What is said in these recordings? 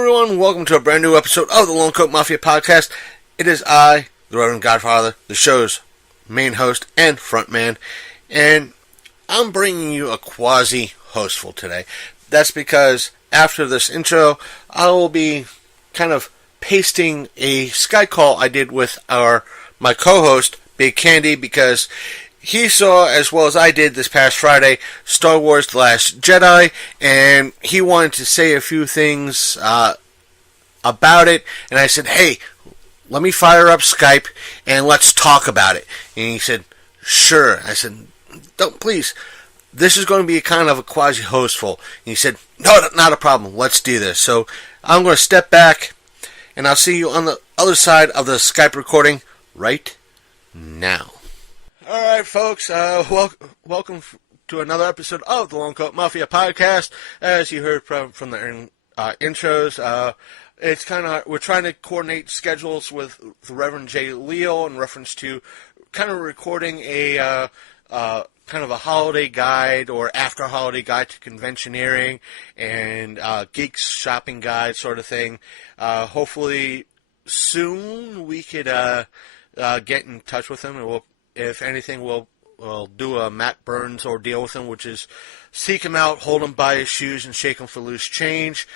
everyone, welcome to a brand new episode of the Lone Coat Mafia Podcast. It is I, the Reverend Godfather, the show's main host and frontman, and I'm bringing you a quasi-hostful today. That's because after this intro, I will be kind of pasting a Skype call I did with my co-host, Big Candy, because he saw, as well as I did this past Friday, Star Wars The Last Jedi, and he wanted to say a few things about it, and I said, hey, let me fire up Skype, and let's talk about it. And he said, sure. I said, don't, please, this is going to be kind of a quasi-hostful. And he said, no, not a problem, let's do this. So I'm going to step back, and I'll see you on the other side of the Skype recording right now. Alright, folks, welcome to another episode of the Lone Coat Mafia Podcast. As you heard from the intros, it's kind of, we're trying to coordinate schedules with the Reverend J. Leo in reference to kind of recording a kind of a holiday guide or after holiday guide to conventioneering and Geek's shopping guide sort of thing. Hopefully soon we could get in touch with him, and if anything, we'll do a Matt Burns ordeal with him, which is seek him out, hold him by his shoes, and shake him for loose change.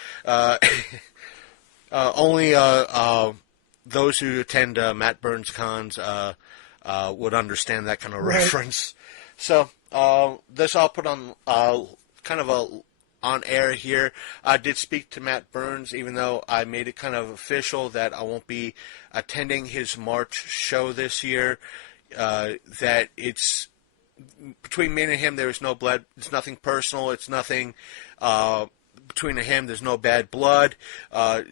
Only those who attend Matt Burns cons would understand that kind of reference. So this I'll put on kind of on air here. I did speak to Matt Burns, even though I made it kind of official that I won't be attending his March show this year. That it's between me and him, there is no blood. It's nothing personal. It's nothing between him. There's no bad blood.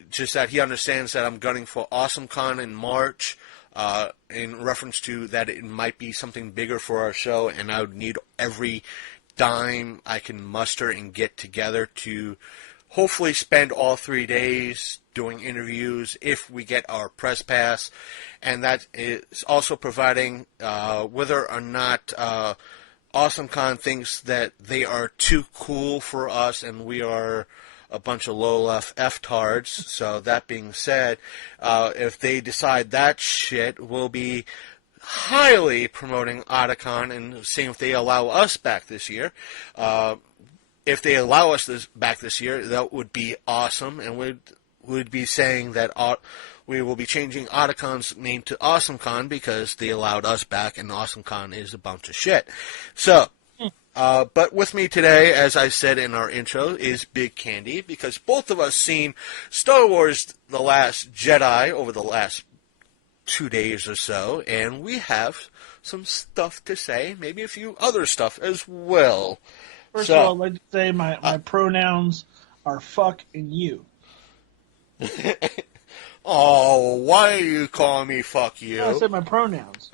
Just that he understands that I'm gunning for AwesomeCon in March. In reference to that, it might be something bigger for our show, and I would need every dime I can muster and get together to hopefully spend all 3 days doing interviews if we get our press pass, and that is also providing whether or not AwesomeCon thinks that they are too cool for us and we are a bunch of low-left F-tards. So that being said, if they decide that shit, we'll be highly promoting Otacon and seeing if they allow us back this year. If they allow us back this year, that would be awesome, and we'd be saying that we will be changing Otacon's name to AwesomeCon because they allowed us back, and AwesomeCon is a bunch of shit. So, but with me today, as I said in our intro, is Big Candy, because both of us seen Star Wars The Last Jedi over the last 2 days or so, and we have some stuff to say, maybe a few other stuff as well. First of all, I'd like to say my pronouns are fuck and you. Oh, why are you calling me fuck you? I said my pronouns.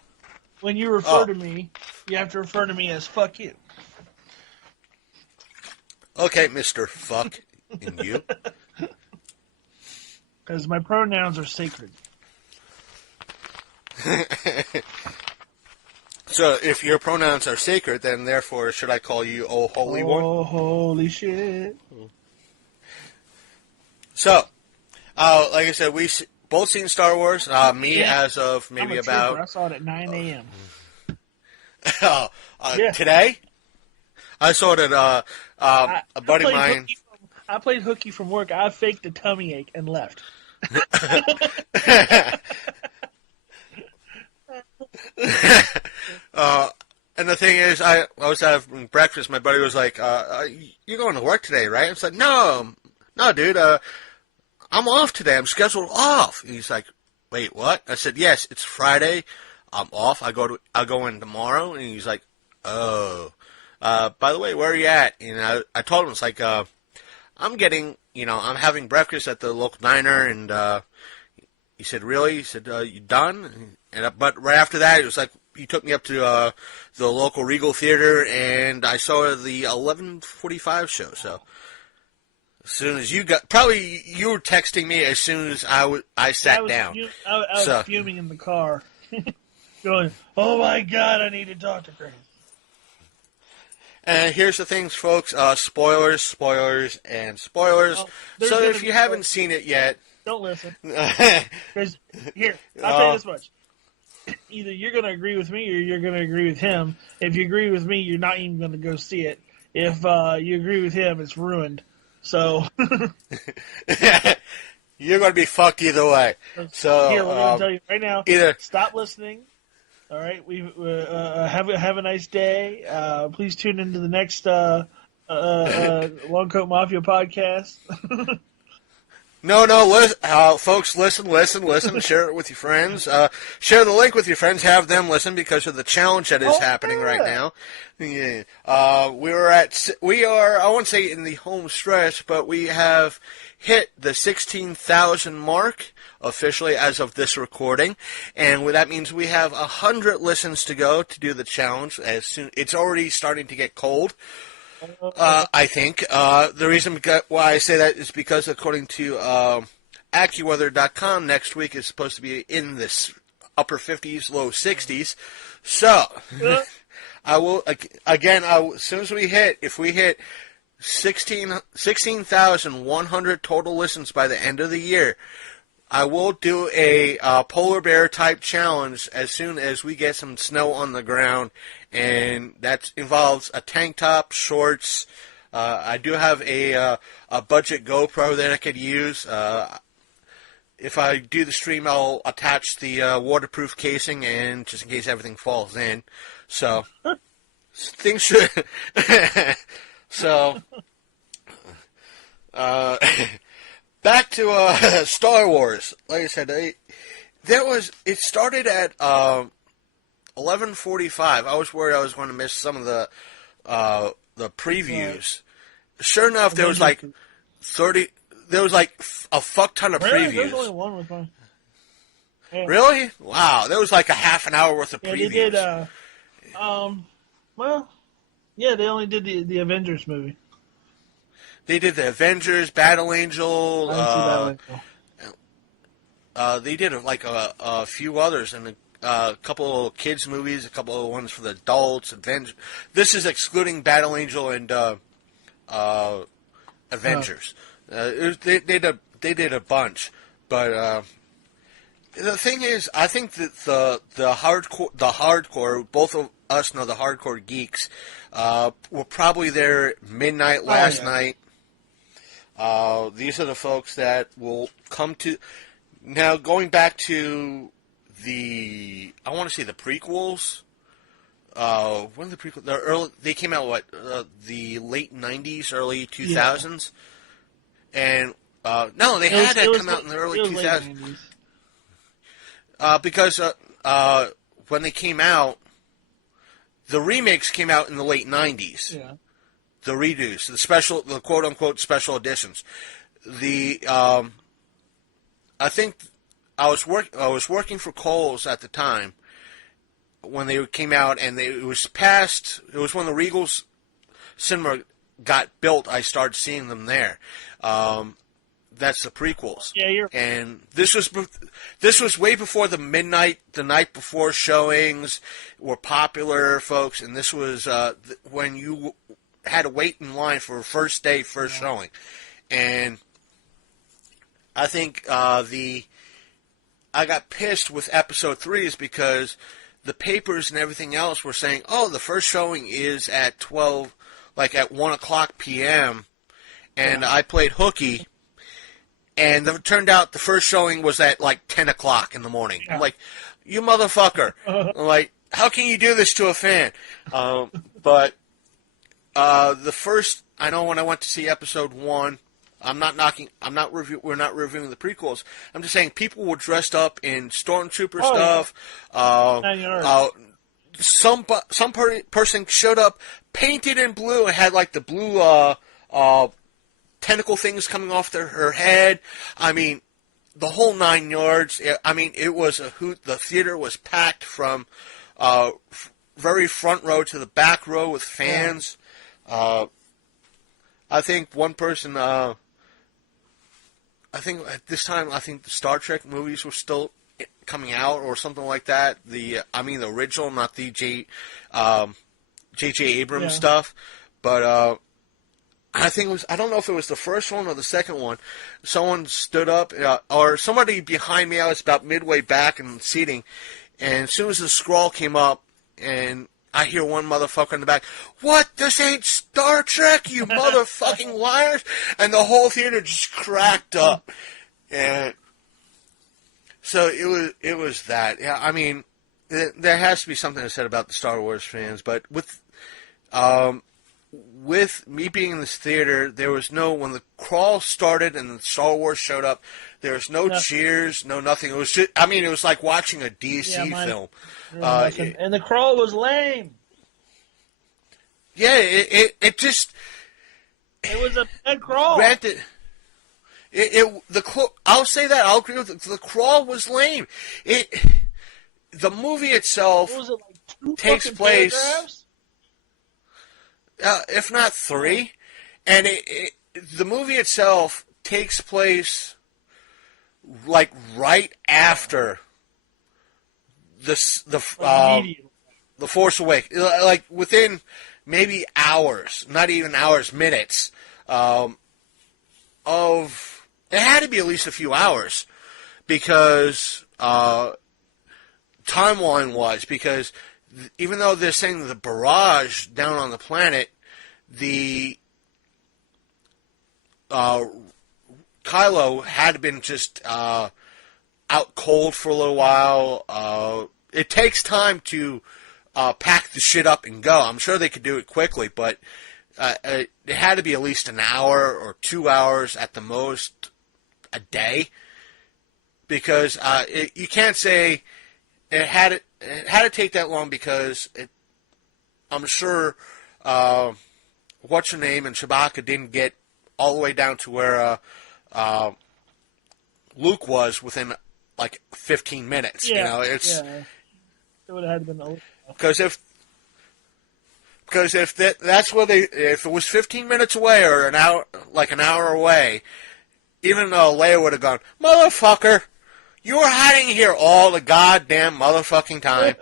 When you refer to me, you have to refer to me as fuck you. Okay, Mr. Fuck and you. Because my pronouns are sacred. So, if your pronouns are sacred, then therefore should I call you Oh Holy One? Oh, holy shit. So, like I said, we both seen Star Wars. As of maybe about... I saw it at 9 a.m. Today? I saw it at a buddy of mine. I played hooky from work. I faked a tummy ache and left. And the thing is, I was having breakfast. My buddy was like, "You're going to work today, right?" I was like, "No, dude. I'm off today. I'm scheduled off." And he's like, "Wait, what?" I said, "Yes, it's Friday. I'm off. I'll go in tomorrow." And he's like, "Oh, by the way, where are you at?" And I told him, it's like, I'm having breakfast at the local diner, and he said, "Really?" He said, "You done?" But right after that, it was like he took me up to the local Regal Theater, and I saw the 11:45 show. So as soon as you were texting me as soon as I sat down. I was fuming in the car, going, "Oh my God, I need to talk to Chris." And here's the things, folks. Spoilers, spoilers, and spoilers. So if you haven't seen it yet... Don't listen. Because, here, I'll tell you this much. Either you're going to agree with me or you're going to agree with him. If you agree with me, you're not even going to go see it. If you agree with him, it's ruined. So... You're going to be fucked either way. So here, we're going to tell you right now, either stop listening. All right, we have a nice day. Please tune into the next Long Coat Mafia podcast. No, folks, listen. Share it with your friends. Share the link with your friends. Have them listen because of the challenge that is happening right now. Yeah. We are, I won't say in the home stretch, but we have hit the 16,000 mark officially as of this recording, and that means we have 100 listens to go to do the challenge. It's already starting to get cold. I think. The reason why I say that is because according to AccuWeather.com, next week is supposed to be in this upper 50s, low 60s. So, I will, again, as soon as if we hit 16,100 total listens by the end of the year, I will do a polar bear type challenge as soon as we get some snow on the ground, and that involves a tank top, shorts. I do have a budget GoPro that I could use. If I do the stream, I'll attach the waterproof casing, and just in case everything falls in. So things should. So. Back to Star Wars. Like I said, it started at 11:45. I was worried I was going to miss some of the previews. Sure enough, there was like 30. There was like a fuck ton of previews. There's only one with one. Yeah. Really? Wow, there was like a half an hour worth of previews. They did. Well, yeah, they only did the Avengers movie. They did the Avengers, Battle Angel. They did like a few others and a couple of kids movies, a couple of ones for the adults. This is excluding Battle Angel and Avengers. They did a bunch, but the thing is, I think that the hardcore, both of us know the hardcore geeks, were probably there midnight last night. These are the folks that will come to... Now, going back to I want to say the prequels. When are the prequels? They came out, the late 90s, early 2000s? Yeah. And, no, they had to come out in the early 2000s. Because when they came out, the remakes came out in the late 90s. Yeah. The redos, the quote-unquote special editions. I think I was working for Kohl's at the time when they came out, and it was when the Regal's cinema got built. I started seeing them there. That's the prequels. Yeah, and this was way before the night before showings were popular, folks. And this was when you had to wait in line for a first showing. And I think I got pissed with episode 3 is because the papers and everything else were saying, oh, the first showing is at 12, like at 1 o'clock p.m. And I played hooky, and it turned out the first showing was at like 10 o'clock in the morning. I'm like, you motherfucker. I'm like, how can you do this to a fan? But the first, I know when I went to see episode 1, we're not reviewing the prequels. I'm just saying people were dressed up in stormtrooper stuff. Some person showed up painted in blue and had like the blue tentacle things coming off her head. I mean, the whole 9 yards. I mean, it was a hoot. The theater was packed from very front row to the back row with fans. I think one person, I think at this time, I think the Star Trek movies were still coming out or something like that. The original, not the J.J. Abrams stuff, but I think it was, I don't know if it was the first one or the second one, someone stood up, or somebody behind me, I was about midway back in seating, and as soon as the scroll came up, and I hear one motherfucker in the back, "What? This ain't Star Trek, you motherfucking liars!" And the whole theater just cracked up. And so it was that. Yeah, I mean, there has to be something to said about the Star Wars fans, but with me being in this theater, there was no, when the crawl started and the Star Wars showed up, there was no cheers, no nothing. It was just, I mean, it was like watching a DC film. And the crawl was lame. Yeah, it just... It was a bad crawl. Granted, I'll say that, I'll agree with it. The crawl was lame. The movie itself takes place... Paragraphs? If not 3, and the movie itself takes place like right after the Force Awakens, like within maybe hours, not even hours, minutes of. It had to be at least a few hours because timeline-wise, because. Even though they're saying the barrage down on the planet, the Kylo had been just out cold for a little while. It takes time to pack the shit up and go. I'm sure they could do it quickly, but it had to be at least an hour or 2 hours at the most a day, because you can't say it had to take that long because I'm sure what's her name and Chewbacca didn't get all the way down to where Luke was within like 15 minutes. Yeah, you know, it would have had to been because if that's where if it was 15 minutes away or an hour away, even though Leia would have gone, "Motherfucker, you were hiding here all the goddamn motherfucking time.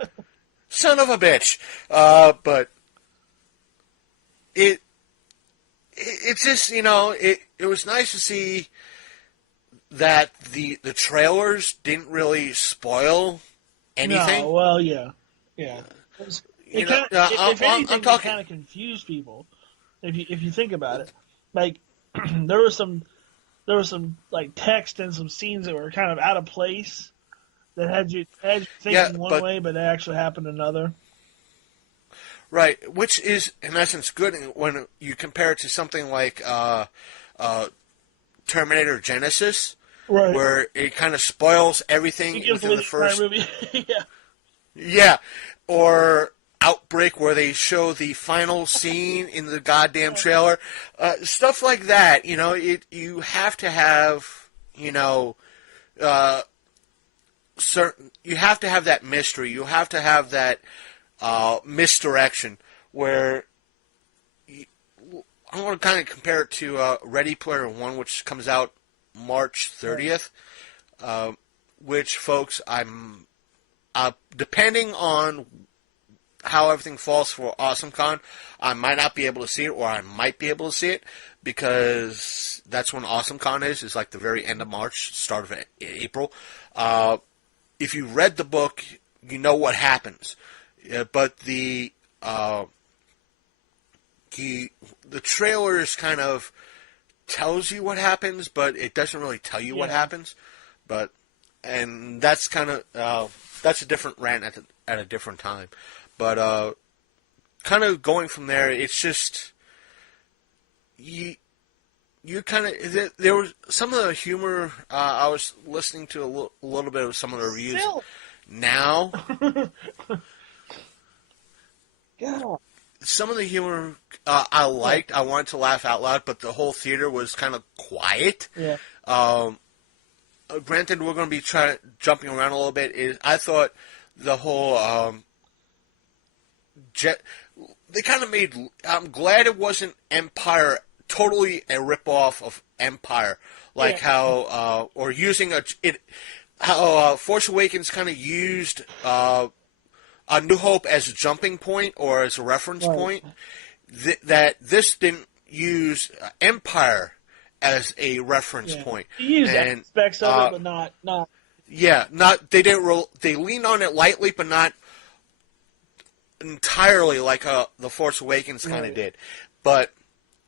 Son of a bitch." But it's just, you know, it was nice to see that the trailers didn't really spoil anything. No, well, yeah. If anything, it kind of confused people. If you think about it, like there was some like text and some scenes that were kind of out of place that had you thinking one way, but it actually happened another. Right, which is in essence good when you compare it to something like Terminator Genesis, right, where it kind of spoils everything within the first movie. Yeah, or Outbreak, where they show the final scene in the goddamn trailer, stuff like that. You know, you have to have, you know, you have to have that mystery. You have to have that misdirection where I want to kind of compare it to Ready Player One, which comes out March 30th. Which, folks, I'm depending on how everything falls for AwesomeCon, I might not be able to see it, or I might be able to see it, because that's when AwesomeCon is like the very end of March, start of April. If you read the book, you know what happens, but the trailers kind of tells you what happens, but it doesn't really tell you what happens. And that's kind of that's a different rant at a different time. But kind of going from there, it's just you kind of there was some of the humor. I was listening to a little bit of some of the reviews now. God. Some of the humor I liked. I wanted to laugh out loud, but the whole theater was kind of quiet. Yeah. Granted, we're going to be jumping around a little bit. I thought the whole they kind of made. I'm glad it wasn't Empire, totally a ripoff of Empire, like how or using how Force Awakens kind of used A New Hope as a jumping point or as a reference Right. point, that this didn't use Empire as a reference point. You use And, aspects of it, but not. Yeah, they didn't. They leaned on it lightly, but not entirely like the Force Awakens kind of did. But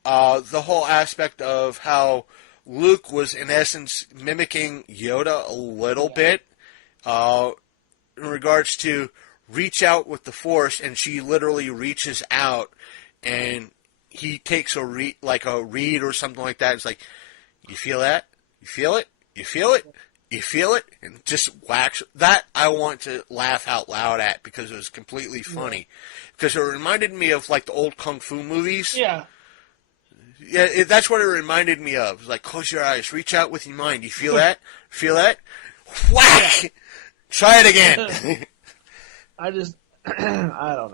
the whole aspect of how Luke was in essence mimicking Yoda a little bit in regards to reach out with the Force, and she literally reaches out, and he takes a read or something like that. It's like, you feel that? You feel it? You feel it? You feel it? And just whacks. That I want to laugh out loud at because it was completely funny. Because it reminded me of like the old Kung Fu movies. Yeah. Yeah, that's what it reminded me of. It was like, close your eyes, reach out with your mind. You feel that? Feel that? Whack! Yeah. Try it again. I just, I don't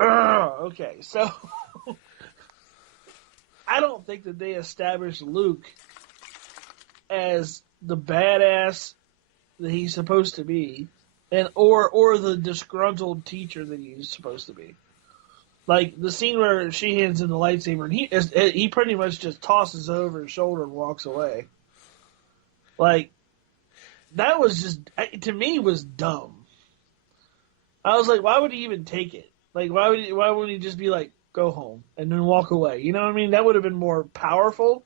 know. Okay, so I don't think that they established Luke as the badass that he's supposed to be, and or the disgruntled teacher that he's supposed to be. Like the scene where she hands him the lightsaber, and he pretty much just tosses it over his shoulder and walks away. Like that was just, to me, was dumb. I was like, why would he even take it? Like, why wouldn't he just be like, go home and then walk away? You know what I mean? That would have been more powerful.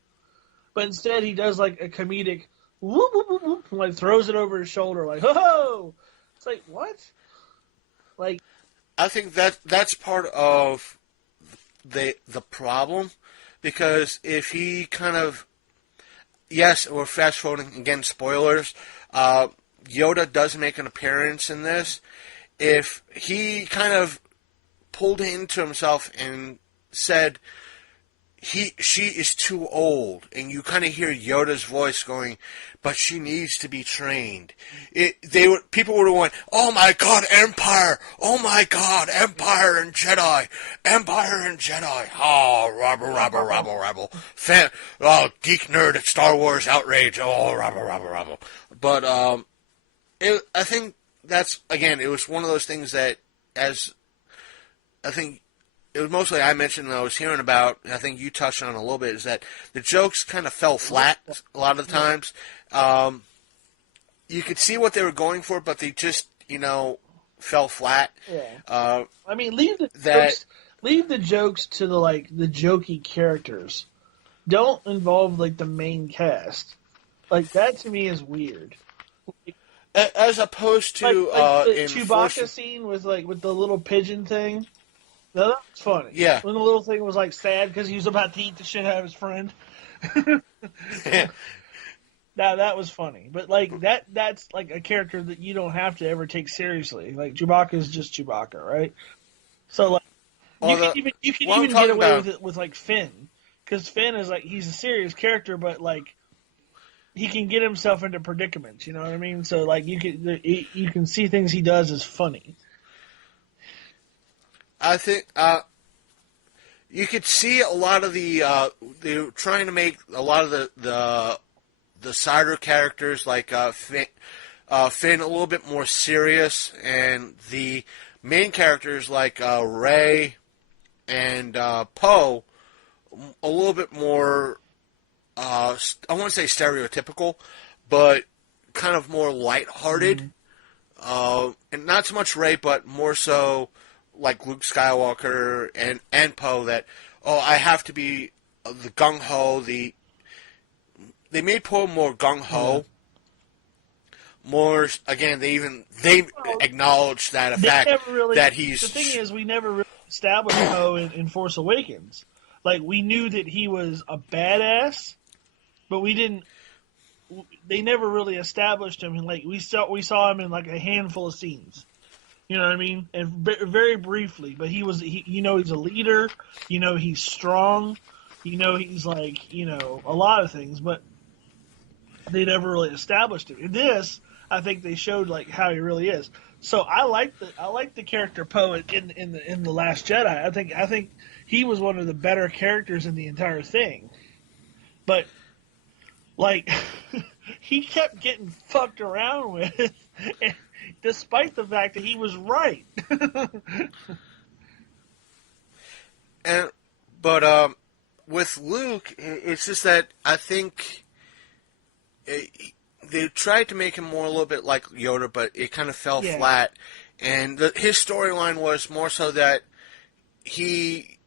But instead, he does like a comedic whoop, whoop, whoop, whoop, like throws it over his shoulder, like, ho! It's like, what? Like, I think that's part of the problem, because if he kind of, yes, we're fast forwarding again, spoilers. Yoda does make an appearance in this. If he kind of pulled into himself and said she is too old, and you kind of hear Yoda's voice going, but she needs to be trained. People would have went, oh my God, Empire! Oh my God, Empire and Jedi! Empire and Jedi! Oh, rabble. Geek nerd at Star Wars outrage! Oh, rabble. But I think that's, again, it was one of those things that, as I think it was mostly I mentioned that I was hearing about, and I think you touched on it a little bit, is that the jokes kind of fell flat a lot of the times. You could see what they were going for, but they just, fell flat. Yeah. I mean, leave the jokes to the jokey characters. Don't involve the main cast. That to me is weird. As opposed to the Chewbacca scene with the little pigeon thing. That was funny. Yeah. When the little thing was sad because he was about to eat the shit out of his friend. That was funny. But that's a character that you don't have to ever take seriously. Chewbacca is just Chewbacca, right? So you can even get away with it with Finn, because Finn is he's a serious character, but he can get himself into predicaments. You know what I mean? So you can see things he does as funny. I think you could see a lot of they were trying to make a lot of the sider characters Finn a little bit more serious, and the main characters Rey and Poe a little bit more. I won't say stereotypical, but kind of more lighthearted. And not so much Rey, but more so like Luke Skywalker and Poe, that, I have to be the gung-ho. They made Poe more gung-ho. More, again, they acknowledge that fact that he's... The thing is, we never really established Poe in Force Awakens. We knew that he was a badass, but we didn't... They never really established him. And we saw him in a handful of scenes. You know what I mean? And very briefly, but he's a leader. He's strong. He's a lot of things, but they never really established him. In this, I think they showed how he really is. So I like the character Poe in the Last Jedi. I think he was one of the better characters in the entire thing. But he kept getting fucked around with. despite the fact that he was right. But with Luke, it's just that I think they tried to make him a little bit like Yoda, but it kind of fell flat. And his storyline was more so that he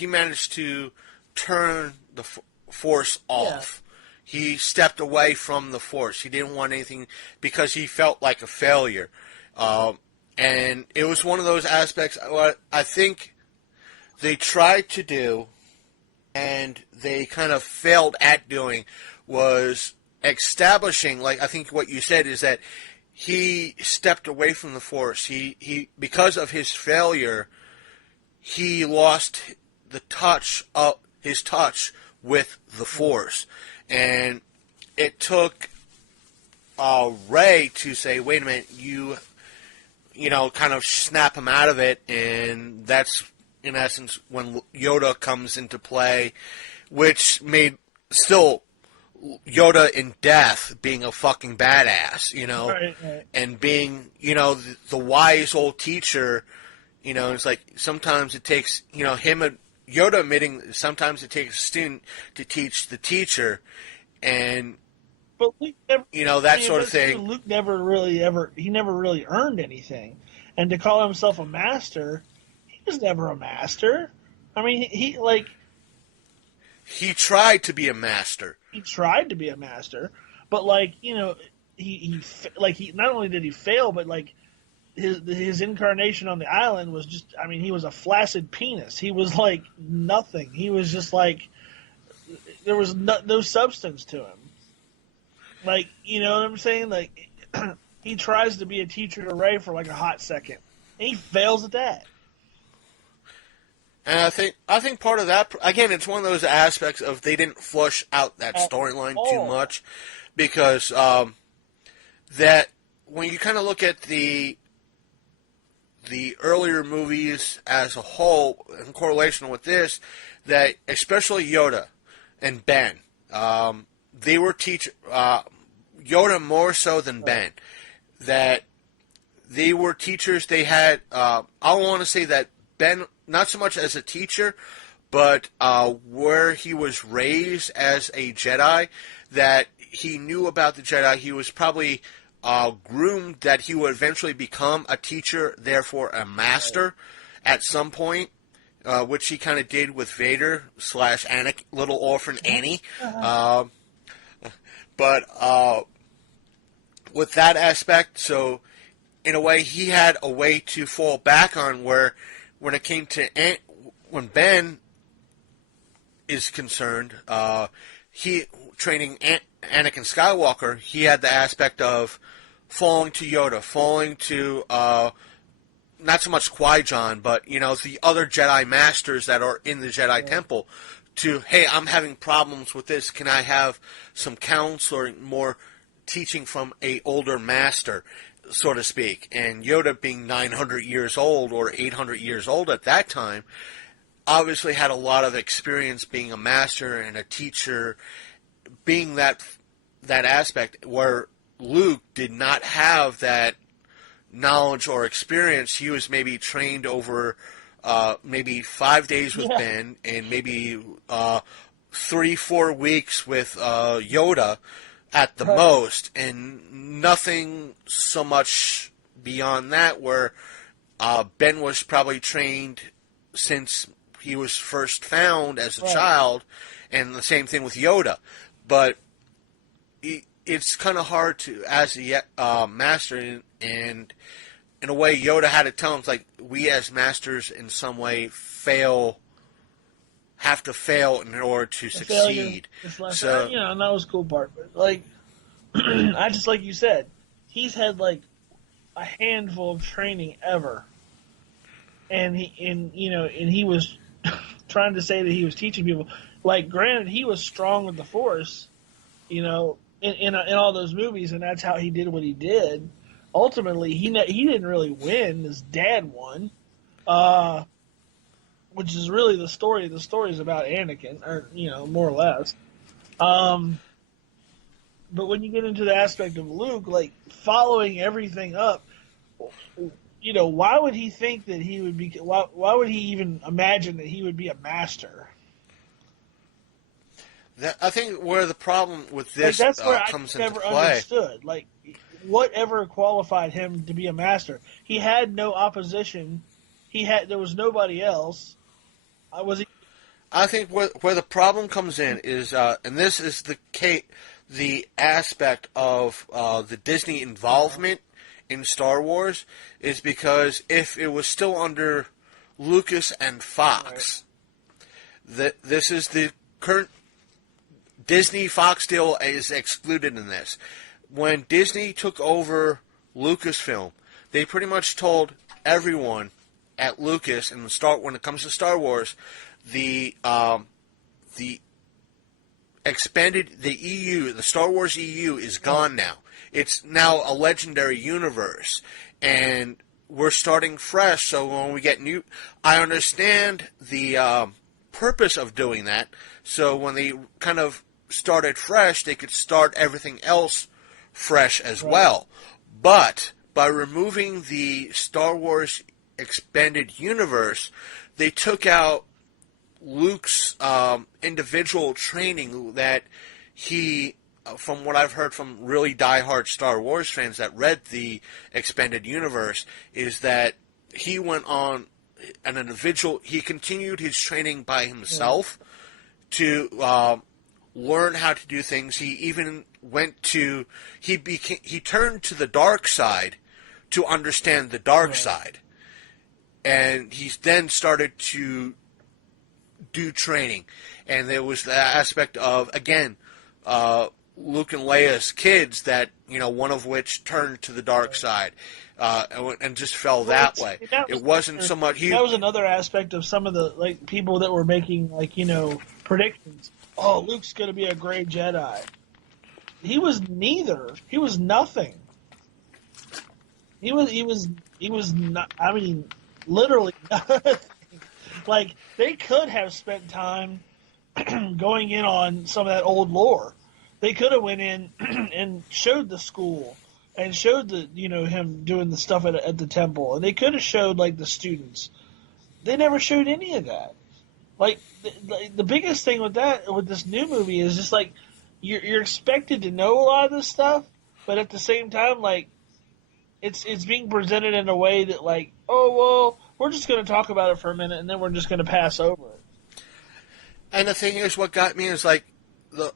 managed to turn the Force off. Yeah. He stepped away from the Force. He didn't want anything because he felt like a failure. And it was one of those aspects what I think they tried to do and they kind of failed at doing was establishing, like I think what you said is that he stepped away from the Force. He because of his failure, he lost his touch with the Force. And it took Rey to say, wait a minute, you know, kind of snap him out of it, and that's, in essence, when Yoda comes into play, which made still Yoda in death being a fucking badass, you know, right. and being, you know, the wise old teacher, you know, it's like sometimes it takes, you know, Yoda admitting sometimes it takes a student to teach the teacher, and but Luke never, you know, that sort of thing. Luke never really earned anything, and to call himself a master, he was never a master. I mean, he tried to be a master. He tried to be a master, but like, you know, he not only did he fail, but like his incarnation on the island was just, I mean, he was a flaccid penis. He was like nothing. He was just like, there was no substance to him. Like, you know what I'm saying? Like, he tries to be a teacher to Rey for like a hot second, and he fails at that. And I think part of that, again, it's one of those aspects of they didn't flush out that storyline too much, because that when you kind of look at the earlier movies as a whole, in correlation with this, that especially Yoda and Ben, they were Yoda more so than Ben, that they were teachers. They had, I want to say that Ben, not so much as a teacher, but where he was raised as a Jedi, that he knew about the Jedi. He was probably groomed that he would eventually become a teacher, therefore a master at some point, which he kind of did with Vader / Anakin, little orphan Annie. But with that aspect, so in a way, he had a way to fall back on where when it came to when Ben is concerned, he training Anakin Skywalker, he had the aspect of falling to Yoda, falling to not so much Qui-Gon, but you know, the other Jedi Masters that are in the Jedi Temple. To, hey, I'm having problems with this. Can I have some counsel or more teaching from a older master, so to speak? And Yoda, being 900 years old or 800 years old at that time, obviously had a lot of experience being a master and a teacher, being that aspect where Luke did not have that knowledge or experience. He was maybe trained over maybe 5 days with Ben and maybe 3-4 weeks with Yoda at the most, and nothing so much beyond that, where Ben was probably trained since he was first found as a child, and the same thing with Yoda. But it's kind of hard to, as a master, and in a way, Yoda had to tell him, like, we as masters in some way have to fail in order to succeed. So, you know, and that was the cool part. But, like, I just, like you said, he's had, like, a handful of training ever. And he was trying to say that he was teaching people. Like, granted, he was strong with the Force, you know, in all those movies, and that's how he did what he did. Ultimately, he didn't really win. His dad won, which is really the story. The story is about Anakin, or, you know, more or less. But when you get into the aspect of Luke, like following everything up, you know, why would he think that he would be? Why would he even imagine that he would be a master? I think where the problem with this like, that's where comes I into never play. understood. Like, whatever qualified him to be a master? He had no opposition. There was nobody else. Was he? I think where the problem comes in is, and this is the aspect of the Disney involvement in Star Wars, is because if it was still under Lucas and Fox, this is the current Disney-Fox deal is excluded in this. When Disney took over Lucasfilm, they pretty much told everyone at Lucas when it comes to Star Wars, the expanded the EU, the Star Wars EU is gone now. It's now a legendary universe, and we're starting fresh. So when we get new, I understand the purpose of doing that. So when they kind of started fresh, they could start everything else fresh as well. But by removing the Star Wars expanded universe, they took out Luke's individual training that he, from what I've heard from really diehard Star Wars fans that read the expanded universe, is that he went on an individual, he continued his training by himself to learn how to do things. He even went to, he turned to the dark side to understand the dark side. And he's then started to do training. And there was the aspect of, again, Luke and Leia's kids that, you know, one of which turned to the dark side and just fell that way. It wasn't so much... That was another aspect of some of the like people that were making, like, you know, predictions. Oh, Luke's going to be a great Jedi. He was neither. He was nothing. He was not, I mean, literally nothing. Like, they could have spent time going in on some of that old lore. They could have went in and showed the school and showed the, you know, him doing the stuff at the temple. And they could have showed, like, the students. They never showed any of that. Like, the biggest thing with this new movie is just, like, you're expected to know a lot of this stuff, but at the same time, like, it's being presented in a way that, like, oh, well, we're just going to talk about it for a minute, and then we're just going to pass over it. And the thing is, what got me is, like,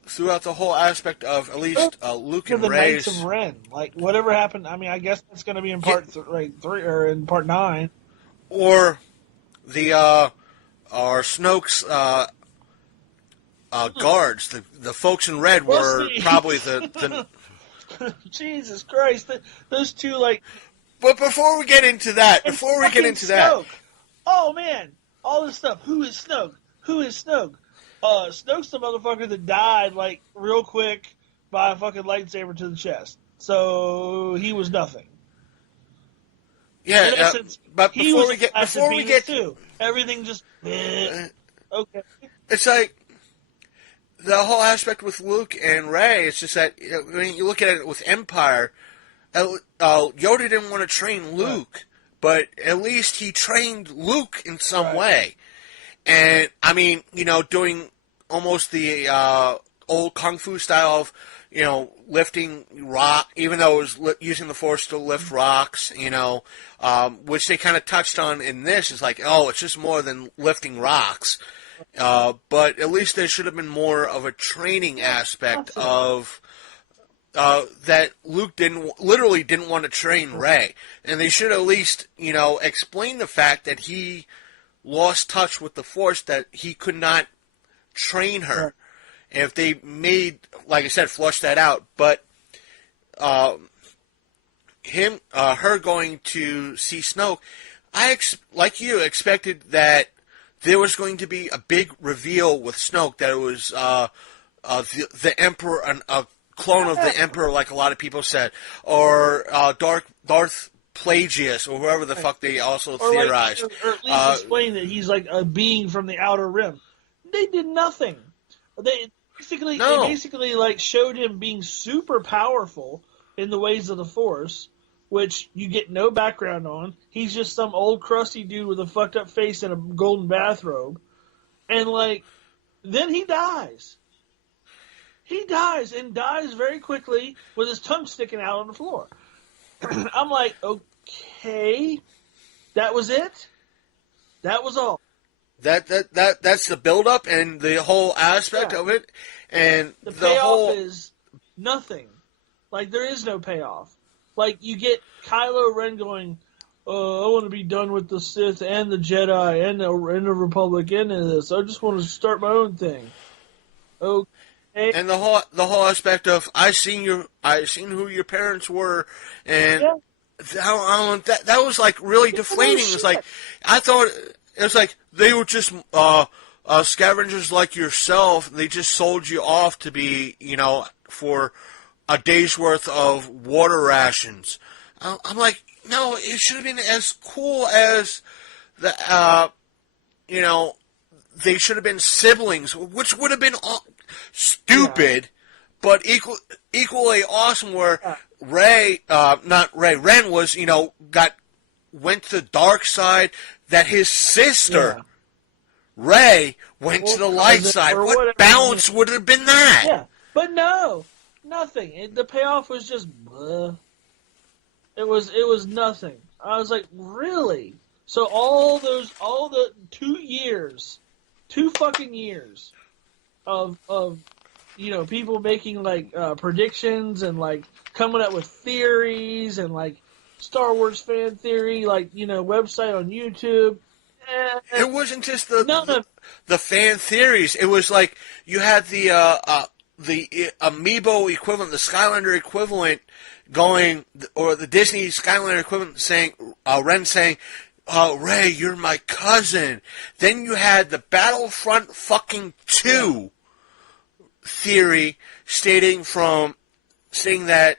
throughout the whole aspect of at least Luke and Rey's... The Knights of Ren. Like, whatever happened, I mean, I guess that's going to be in part 3, or in part 9. Or our Snoke's guards, the folks in red were probably the Jesus Christ, those two, like... But before we get into that, oh man, all this stuff. Who is Snoke? Who is Snoke? Snoke's the motherfucker that died, like, real quick by a fucking lightsaber to the chest. So he was nothing. Yeah, in essence, but before we get too, everything just okay. It's like the whole aspect with Luke and Rey. It's just that, you know, when you look at it with Empire, Yoda didn't want to train Luke, but at least he trained Luke in some way. And I mean, you know, doing almost the old kung fu style of, you know, lifting rock, even though it was using the Force to lift rocks, you know, which they kind of touched on in this. Is like, oh, it's just more than lifting rocks. But at least there should have been more of a training aspect of that Luke literally didn't want to train Rey. And they should at least, you know, explain the fact that he lost touch with the Force, that he could not train her. And if they made, like I said, flush that out, but her going to see Snoke, like you, expected that there was going to be a big reveal with Snoke, that it was the Emperor, a clone of the Emperor, like a lot of people said, or Darth Plagueis, or whoever the fuck they also theorized. Like, or at least explain that he's like a being from the Outer Rim. They did nothing. Basically, No. they basically like showed him being super powerful in the ways of the Force, which you get no background on. He's just some old crusty dude with a fucked up face and a golden bathrobe, and like then he dies. He dies and dies very quickly with his tongue sticking out on the floor. I'm like, okay, that was it. That was all. That's the build up and the whole aspect of it, and the the payoff whole is nothing. Like there is no payoff. Like you get Kylo Ren going, I want to be done with the Sith and the Jedi and the Republic and this. I just want to start my own thing. Okay. And the whole aspect of I seen who your parents were, and that was like really deflating. It was like I thought it was like they were just scavengers like yourself. They just sold you off to be for a day's worth of water rations. I'm like, no, it should have been as cool as the they should have been siblings, which would have been stupid, but equally awesome. Where Ren was, went to the dark side. That his sister Rey went to the light side. What balance would have been that? Yeah, but no, nothing. The payoff was just, it was nothing. I was like, really? So all the 2 fucking years of people making like predictions and like coming up with theories and like Star Wars fan theory, like website on YouTube. It wasn't just the fan theories. It was like you had the Amiibo equivalent, the Skylander equivalent, going, or the Disney Skylander equivalent saying, Ren saying, Rey, you're my cousin. Then you had the Battlefront fucking 2 theory stating that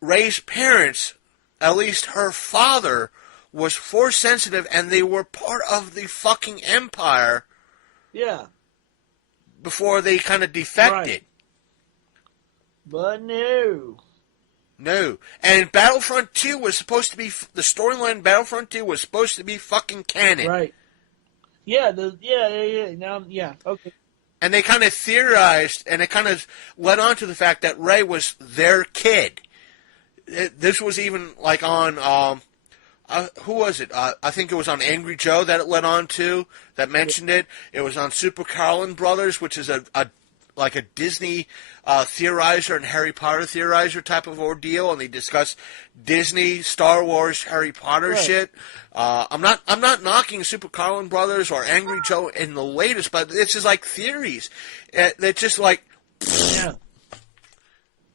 Rey's parents, at least her father, was Force sensitive and they were part of the fucking Empire. Yeah. Before they kind of defected. Right. But no. No. And Battlefront 2 was supposed to be, the storyline Battlefront 2 was supposed to be fucking canon. Right. Yeah, now, okay. And they kind of theorized, and it kind of led on to the fact that Rey was their kid. This was even like on, who was it? I think it was on Angry Joe that it led on to, that mentioned it. It was on Super Carlin Brothers, which is a Disney theorizer and Harry Potter theorizer type of ordeal, and they discuss Disney, Star Wars, Harry Potter shit. I'm not knocking Super Carlin Brothers or Angry Joe in the latest, but it's just like theories. They're just like,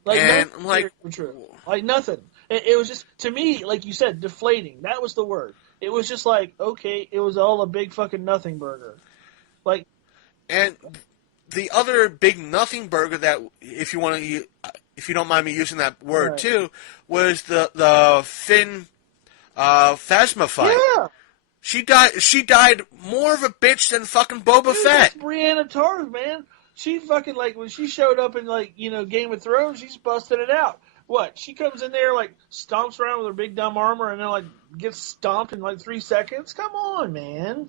like and I'm like, true. Like nothing. It was just, to me, like you said, deflating. That was the word. It was just like, okay, it was all a big fucking nothing burger. Like, and the other big nothing burger that, if you don't mind me using that word too, was the Finn Phasma fight. Yeah. She died more of a bitch than fucking Boba Fett. That's Brianna Tarth, man. She fucking, like, when she showed up in, like, Game of Thrones, she's busting it out. What? She comes in there, like, stomps around with her big dumb armor and then, like, gets stomped in, like, 3 seconds? Come on, man.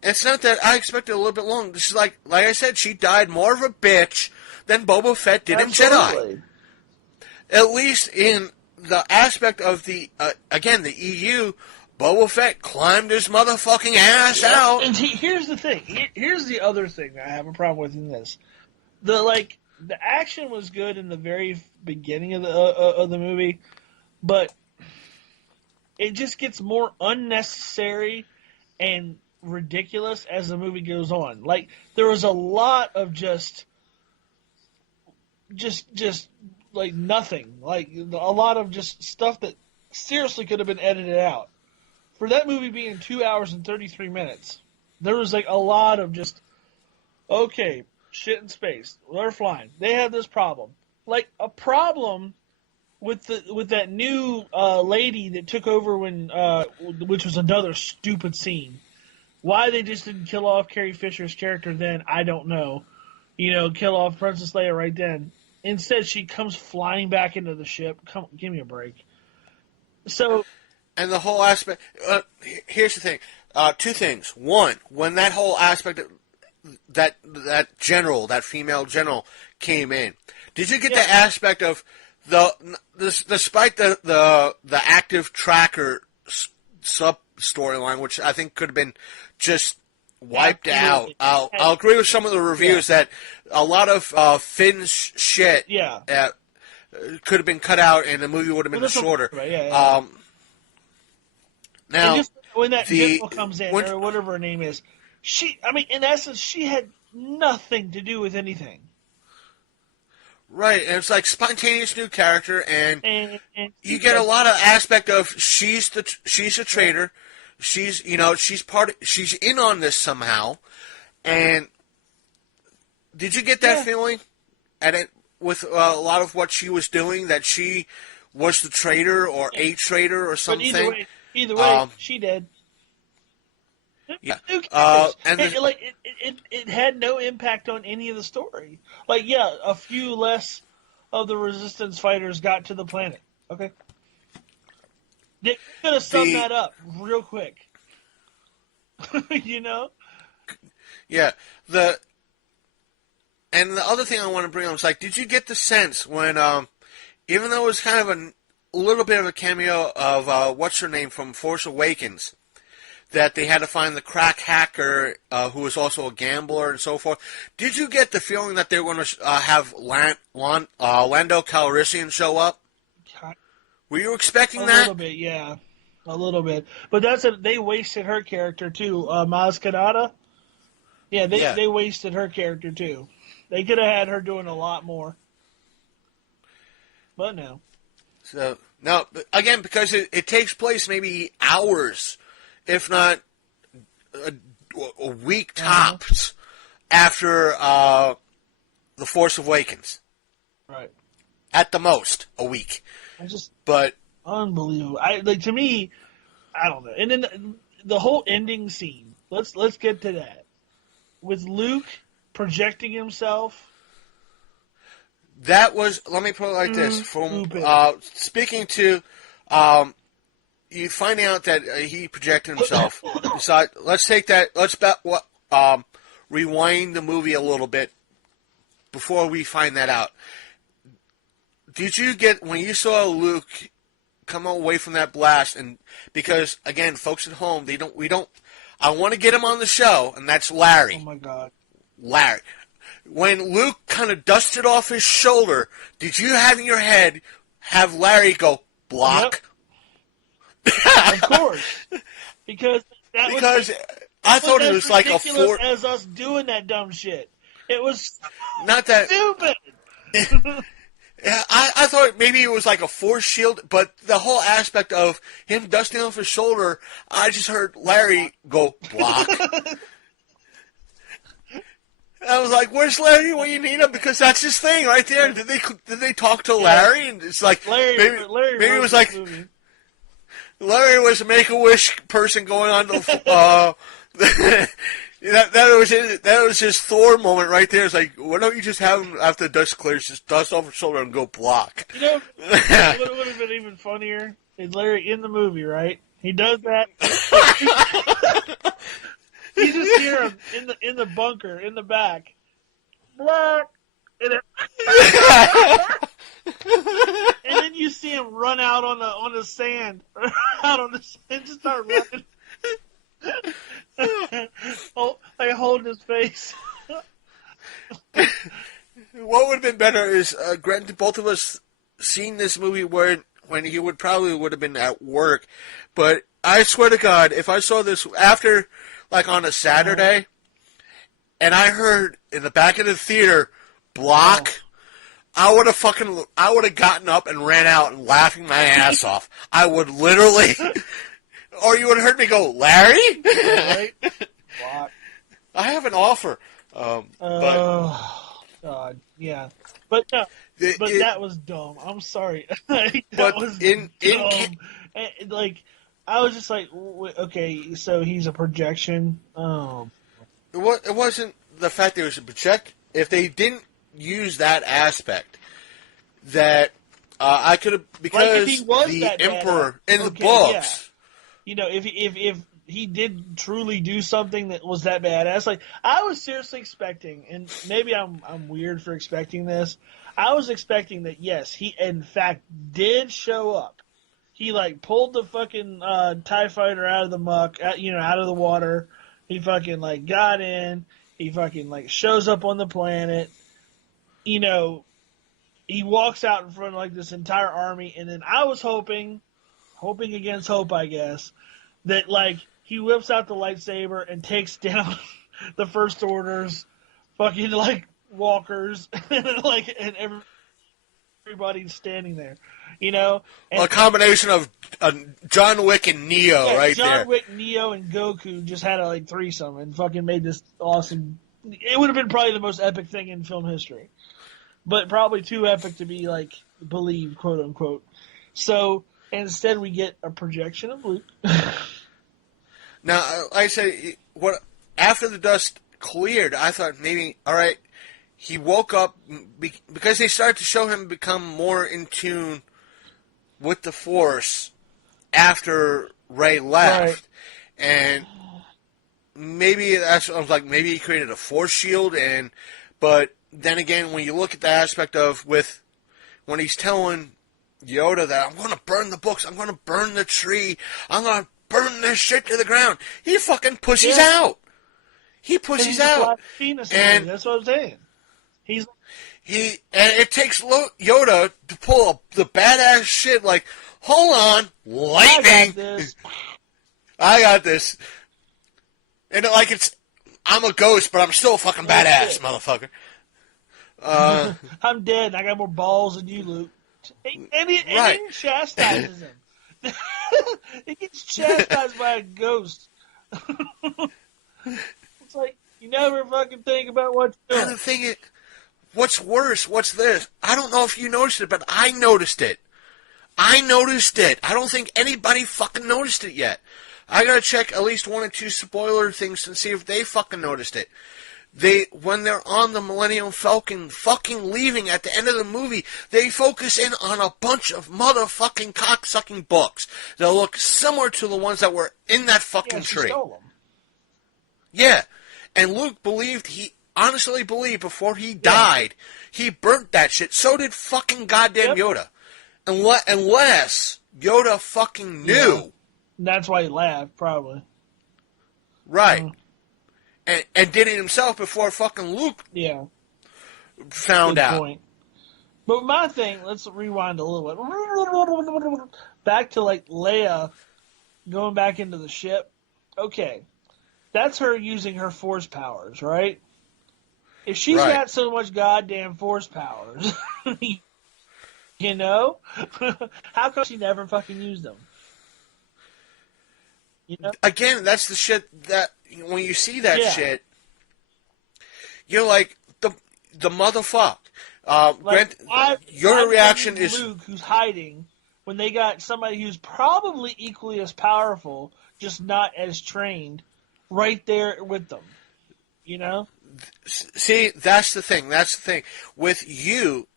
It's not that I expected a little bit long. This is like I said, she died more of a bitch than Boba Fett did in Jedi. At least in the aspect of the, again, the EU, Boba Fett climbed his motherfucking ass out. And here's the thing. Here's the other thing that I have a problem with in this. The action was good in the very beginning of the movie, but it just gets more unnecessary and ridiculous as the movie goes on. Like, there was a lot of just like nothing. Like, a lot of just stuff that seriously could have been edited out. For that movie being 2 hours and 33 minutes, there was like a lot of just, okay, shit in space. They're flying. They have this problem. Like, a problem with that new lady that took over when, which was another stupid scene, Why they just didn't kill off Carrie Fisher's character then, I don't know. Kill off Princess Leia right then. Instead, she comes flying back into the ship. Come, give me a break. So, and the whole aspect. Here's the thing. Two things. One, when that whole aspect, that female general came in, did you get the aspect of despite the active tracker sub storyline, which I think could have been just wiped out. I'll agree with some of the reviews that a lot of Finn's shit could have been cut out and the movie would have been shorter. Now, when that general comes in, or whatever her name is, in essence, she had nothing to do with anything. Right, and it's like spontaneous new character, and you get a lot of aspect of she's a traitor. She's she's in on this somehow. And did you get that feeling with a lot of what she was doing, that she was the traitor or a traitor or something? But either way, she did. Yeah, and it had no impact on any of the story. A few less of the Resistance fighters got to the planet. Okay, they could have summed that up real quick. Yeah. And the other thing I want to bring up is did you get the sense when, even though it was kind of a little bit of a cameo of what's her name from Force Awakens, that they had to find the crack hacker who was also a gambler and so forth. Did you get the feeling that they were going to have Lando Calrissian show up? Were you expecting that? A little bit, yeah. A little bit. But they wasted her character too. Maz Kanata? Yeah, they wasted her character too. They could have had her doing a lot more. But no. So, now, again, because it takes place maybe hours, if not a week tops, after The Force Awakens. Right. At the most, a week. But unbelievable. To me, I don't know. And then the whole ending scene. Let's get to that. With Luke projecting himself. That was, let me put it like this. From speaking to, you find out that he projected himself. Let's take that. Let's rewind the movie a little bit before we find that out. Did you get, when you saw Luke come away from that blast, and because again, folks at home, I want to get him on the show, and that's Larry. Oh my God, Larry. When Luke kind of dusted off his shoulder, did you have in your head have Larry go block? Yep. Of course, because I thought it was like a ridiculous as us doing that dumb shit. It was not that stupid. Yeah, I thought maybe it was like a force shield, but the whole aspect of him dusting off his shoulder, I just heard Larry go block. I was like, "Where's Larry when you need him?" Because that's his thing right there. Did they talk to Larry? And it's like Larry maybe it was like Larry was a Make-A-Wish person going on to that was his Thor moment right there. It's like, why don't you just have him after the dust clears, just dust off his shoulder and go block? What would have been even funnier is Larry in the movie, right? He does that. You just hear him in the bunker in the back. Block. And then you see him run out on the sand, out on the sand, just start running. Like holding his face. What would have been better is, granted, both of us seen this movie when he would have been at work, but I swear to God, if I saw this after, like on a Saturday, and I heard in the back of the theater, block, I would have gotten up and ran out and laughing my ass off. I would literally, or you would have heard me go, Larry? Right? I have an offer. God, yeah. But no, that was dumb. I'm sorry. That was dumb. I was just like, okay, so he's a projection. Oh. It wasn't the fact that it was a project. If they didn't use that aspect, that I could have, because if he was the that Emperor badass, in the books. Yeah. You know, if he did truly do something that was that badass, like I was seriously expecting, and maybe I'm weird for expecting this. I was expecting that yes, he in fact did show up. He like pulled the fucking TIE fighter out of the muck, out of the water. He fucking like got in. He fucking like shows up on the planet. You know, he walks out in front of like this entire army, and then I was hoping against hope, I guess, that like he whips out the lightsaber and takes down the First Order's fucking like walkers, and everybody's standing there, you know. And, a combination of John Wick and Neo, right there. John Wick, Neo, and Goku just had a like threesome and fucking made this awesome. It would have been probably the most epic thing in film history, but probably too epic to be like believed, quote unquote. So instead, we get a projection of Luke. Now, like I said, after the dust cleared, I thought maybe, all right, he woke up because they started to show him become more in tune with the Force after Rey left, Right. and maybe that's I was like, maybe he created a Force shield, but then again, when you look at the aspect of when he's telling Yoda that I'm going to burn the books, I'm going to burn the tree, I'm going to burn this shit to the ground, he fucking pushes out. He pushes out, and that's what I'm saying. And it takes Yoda to pull the badass shit like, hold on, lightning. I got this. And like I'm a ghost, but I'm still a fucking badass, motherfucker. I'm dead, and I got more balls than you, Luke. And he chastises him. He gets chastised by a ghost. It's like, you never fucking think about what you're doing. And the thing is, what's worse, what's this? I don't know if you noticed it, but I noticed it. I don't think anybody fucking noticed it yet. I gotta check at least one or two spoiler things and see if they fucking noticed it. When they're on the Millennium Falcon fucking leaving at the end of the movie, they focus in on a bunch of motherfucking cocksucking books that look similar to the ones that were in that fucking tree. Stole them. Yeah. And Luke honestly believed before he died, he burnt that shit. So did fucking goddamn Yoda. Unless Yoda fucking knew. Yeah. That's why he laughed, probably. Right. And did it himself before fucking Luke found out. Point. But my thing, let's rewind a little bit. Back to like Leia going back into the ship. Okay. That's her using her force powers, right? If she's got so much goddamn force powers, you know, how come she never fucking used them? You know? Again, that's the shit that when you see that shit, you're like the motherfucker. Your reaction is Luke, who's hiding, when they got somebody who's probably equally as powerful, just not as trained, right there with them. You know? See, that's the thing. With you,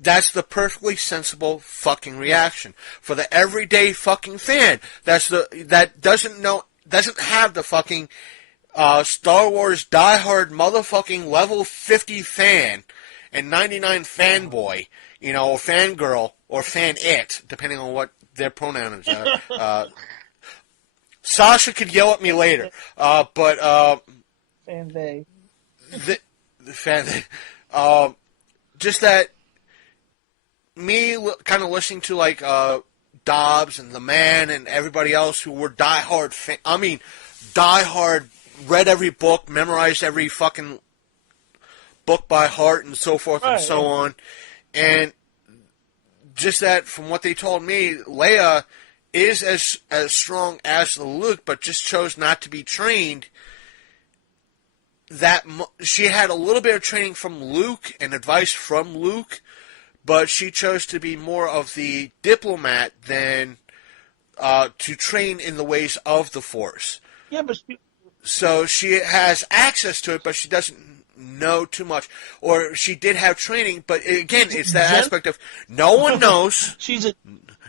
that's the perfectly sensible fucking reaction. For the everyday fucking fan, that doesn't have the fucking Star Wars diehard motherfucking level 50 fan and 99 fanboy, or fangirl or fan-it, depending on what their pronouns are. Sasha could yell at me later, but Fan-they. The fan, just that me kind of listening to like Dobbs and the Man and everybody else who were diehard read every book, memorized every fucking book by heart and so forth and so on, and just that from what they told me, Leia is as strong as the Luke, but just chose not to be trained. That she had a little bit of training from Luke and advice from Luke, but she chose to be more of the diplomat than to train in the ways of the Force. Yeah, but so she has access to it, but she doesn't know too much. Or she did have training, but again, it's that aspect of no one knows.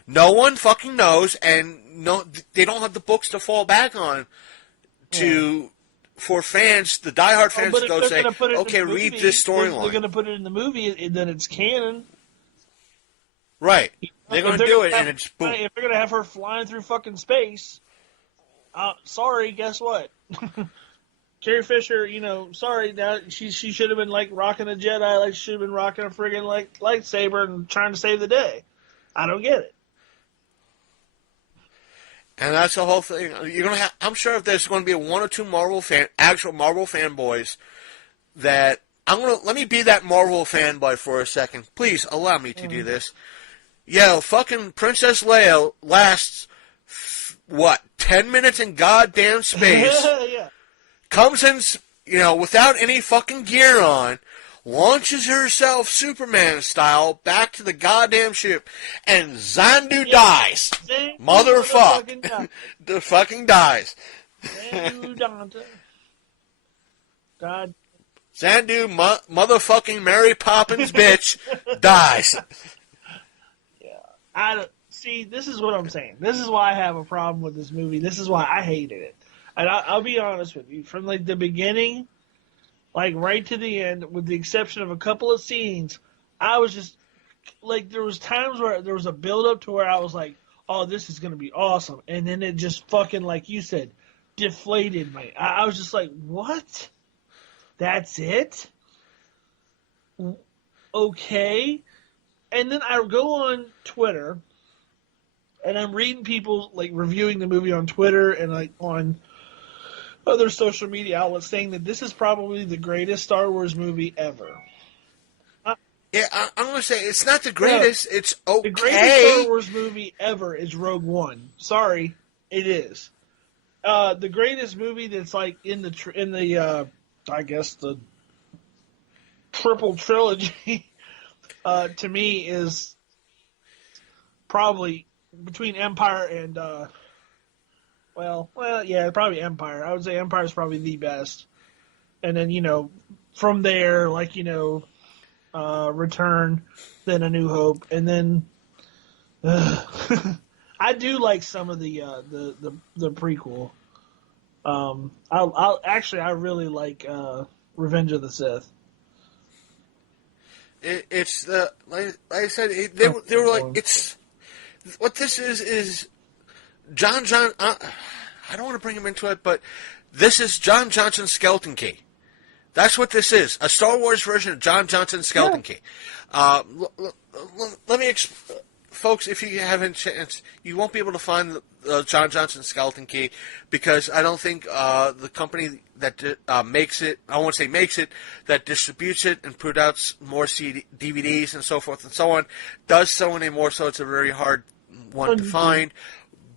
No one fucking knows, and they don't have the books to fall back on for fans, the diehard fans, to go say, okay, read this storyline. They're going to put it in the movie, and then it's canon. Right. They're going to do it, and it's boom. If they're going to have her flying through fucking space, sorry, guess what? Carrie Fisher, sorry, now she should have been like rocking a Jedi, like she should have been rocking a friggin' like lightsaber and trying to save the day. I don't get it. And that's the whole thing. You're gonna have. I'm sure if there's going to be one or two actual Marvel fanboys, that let me be that Marvel fanboy for a second. Please allow me to do this. Yeah, fucking Princess Leia lasts 10 minutes in goddamn space. Yeah. Comes in, without any fucking gear on, launches herself Superman style back to the goddamn ship, and Zandu dies. Motherfucker. The fucking dies. Zandu Dante. God. Zandu motherfucking Mary Poppins bitch dies. Yeah. See, this is what I'm saying. This is why I have a problem with this movie. This is why I hated it. And I'll be honest with you. From the beginning, right to the end, with the exception of a couple of scenes, I was just there was times where there was a build up to where I was like, "Oh, this is going to be awesome," and then it just fucking, like you said, deflated me. I was just like, "What? That's it? Okay." And then I go on Twitter, and I'm reading people reviewing the movie on Twitter and on other social media outlets saying that this is probably the greatest Star Wars movie ever. Yeah, I'm going to say it's not the greatest. Yeah, it's okay. The greatest Star Wars movie ever is Rogue One. Sorry, it is. The greatest movie that's in the I guess the triple trilogy to me is probably between Empire and yeah, probably Empire. I would say Empire is probably the best. And then, from there, Return, then A New Hope, and then I do like some of the prequel. I really like Revenge of the Sith. It's like I said, they were like, it's what this is John. I don't want to bring him into it, but this is John Johnson's Skeleton Key. That's what this is, a Star Wars version of John Johnson's Skeleton Key. Let me folks, if you haven't chance, you won't be able to find John Johnson's Skeleton Key because I don't think the company that makes it, I won't say makes it, that distributes it and puts out more DVDs and so forth and so on, does so anymore, so it's a very hard one to find.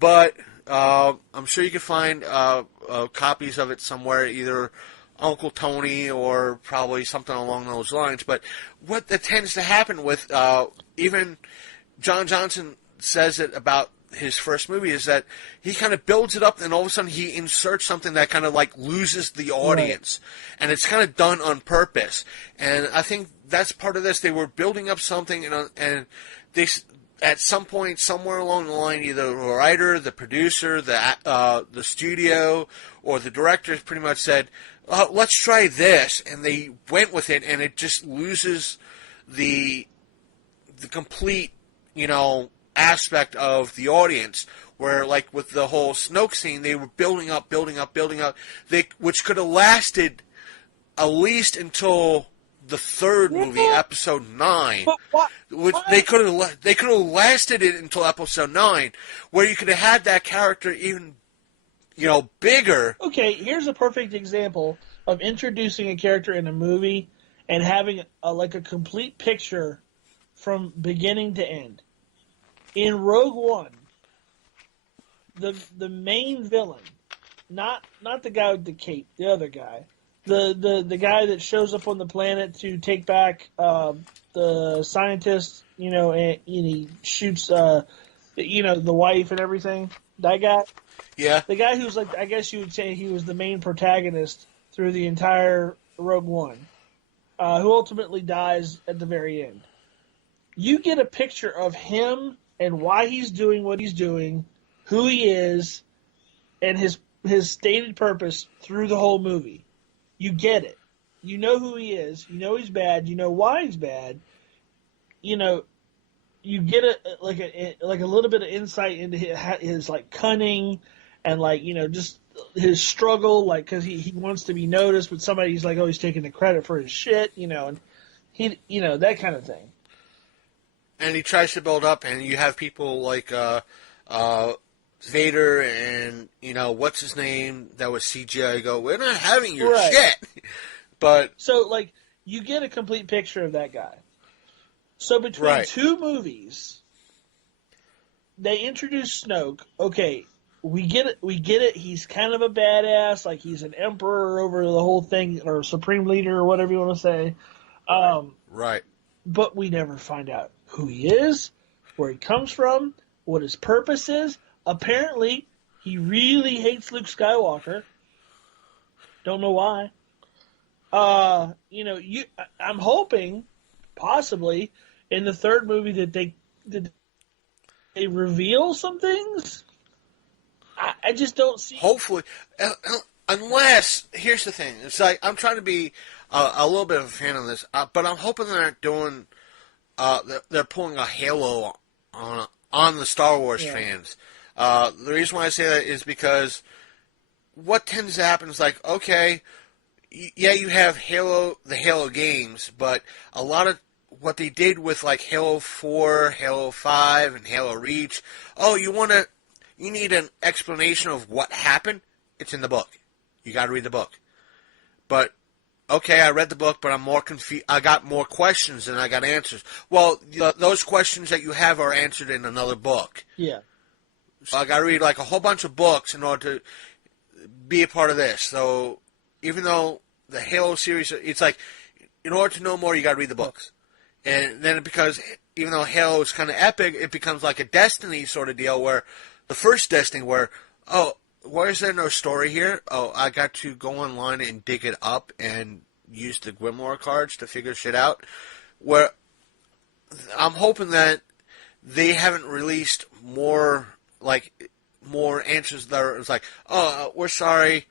But I'm sure you can find copies of it somewhere, either Uncle Tony or probably something along those lines. But what that tends to happen with even John Johnson says it about his first movie is that he kind of builds it up and all of a sudden he inserts something that kind of loses the audience. Right. And it's kind of done on purpose. And I think that's part of this. They were building up something and they, at some point, somewhere along the line, either the writer, the producer, the studio, or the director pretty much said, let's try this, and they went with it, and it just loses the complete, aspect of the audience. Where, with the whole Snoke scene, they were building up, which could have lasted at least until the third movie, Episode 9. Which they could have lasted it until Episode 9, where you could have had that character even bigger. Okay, here's a perfect example of introducing a character in a movie and having a complete picture from beginning to end. In Rogue One, the main villain, not the guy with the cape, the other guy, the guy that shows up on the planet to take back the scientists, and he shoots the wife and everything. That guy. Yeah. The guy who's like, I guess you would say he was the main protagonist through the entire Rogue One, who ultimately dies at the very end. You get a picture of him and why he's doing what he's doing, who he is, and his stated purpose through the whole movie. You get it. You know who he is. You know he's bad. You know why he's bad. You get a little bit of insight into his like cunning and just his struggle, like because he wants to be noticed, but somebody's like, oh, he's taking the credit for his shit, and he that kind of thing. And he tries to build up, and you have people like Vader and what's his name that was CGI. Go, we're not having your shit, but so like you get a complete picture of that guy. So between two movies, they introduce Snoke. Okay, we get it. He's kind of a badass, like he's an emperor over the whole thing, or supreme leader, or whatever you want to say. Right. But we never find out who he is, where he comes from, what his purpose is. Apparently, he really hates Luke Skywalker. Don't know why. I'm hoping, possibly, in the third movie that they reveal some things. I just don't see. Hopefully, unless here's the thing: it's like I'm trying to be a little bit of a fan of this, but I'm hoping they're doing. They're pulling a Halo on the Star Wars fans. The reason why I say that is because what tends to happen is like, okay, yeah, you have the Halo games, but a lot of what they did with like Halo 4, Halo 5, and Halo Reach, you need an explanation of what happened? It's in the book. You got to read the book. But okay, I read the book, but I'm more confused. I got more questions than I got answers. Well, those questions that you have are answered in another book. Yeah. So I got to read like a whole bunch of books in order to be a part of this. So even though the Halo series, it's like in order to know more, you got to read the books. And then because even though Halo is kind of epic, it becomes like a Destiny sort of deal where the first Destiny where, why is there no story here? Oh, I got to go online and dig it up and use the Grimoire cards to figure shit out. Where I'm hoping that they haven't released more answers that are like, we're sorry.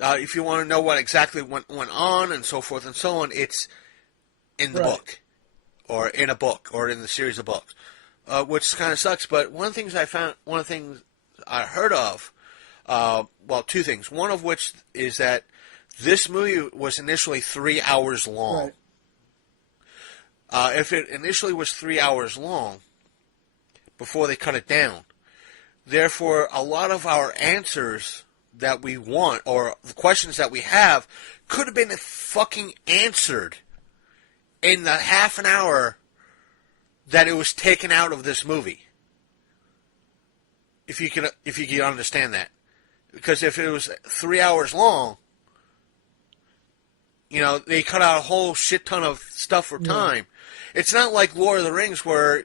If you want to know what exactly went on and so forth and so on, it's in the book, or in a book, or in the series of books, which kind of sucks. But one of the things I heard of, two things. One of which is that this movie was initially 3 hours long. Right. If it initially was 3 hours long, before they cut it down, therefore a lot of our answers that we want, or the questions that we have, could have been fucking answered in the half an hour that it was taken out of this movie. If you can understand that. Because if it was 3 hours long, they cut out a whole shit ton of stuff for time. It's not like Lord of the Rings where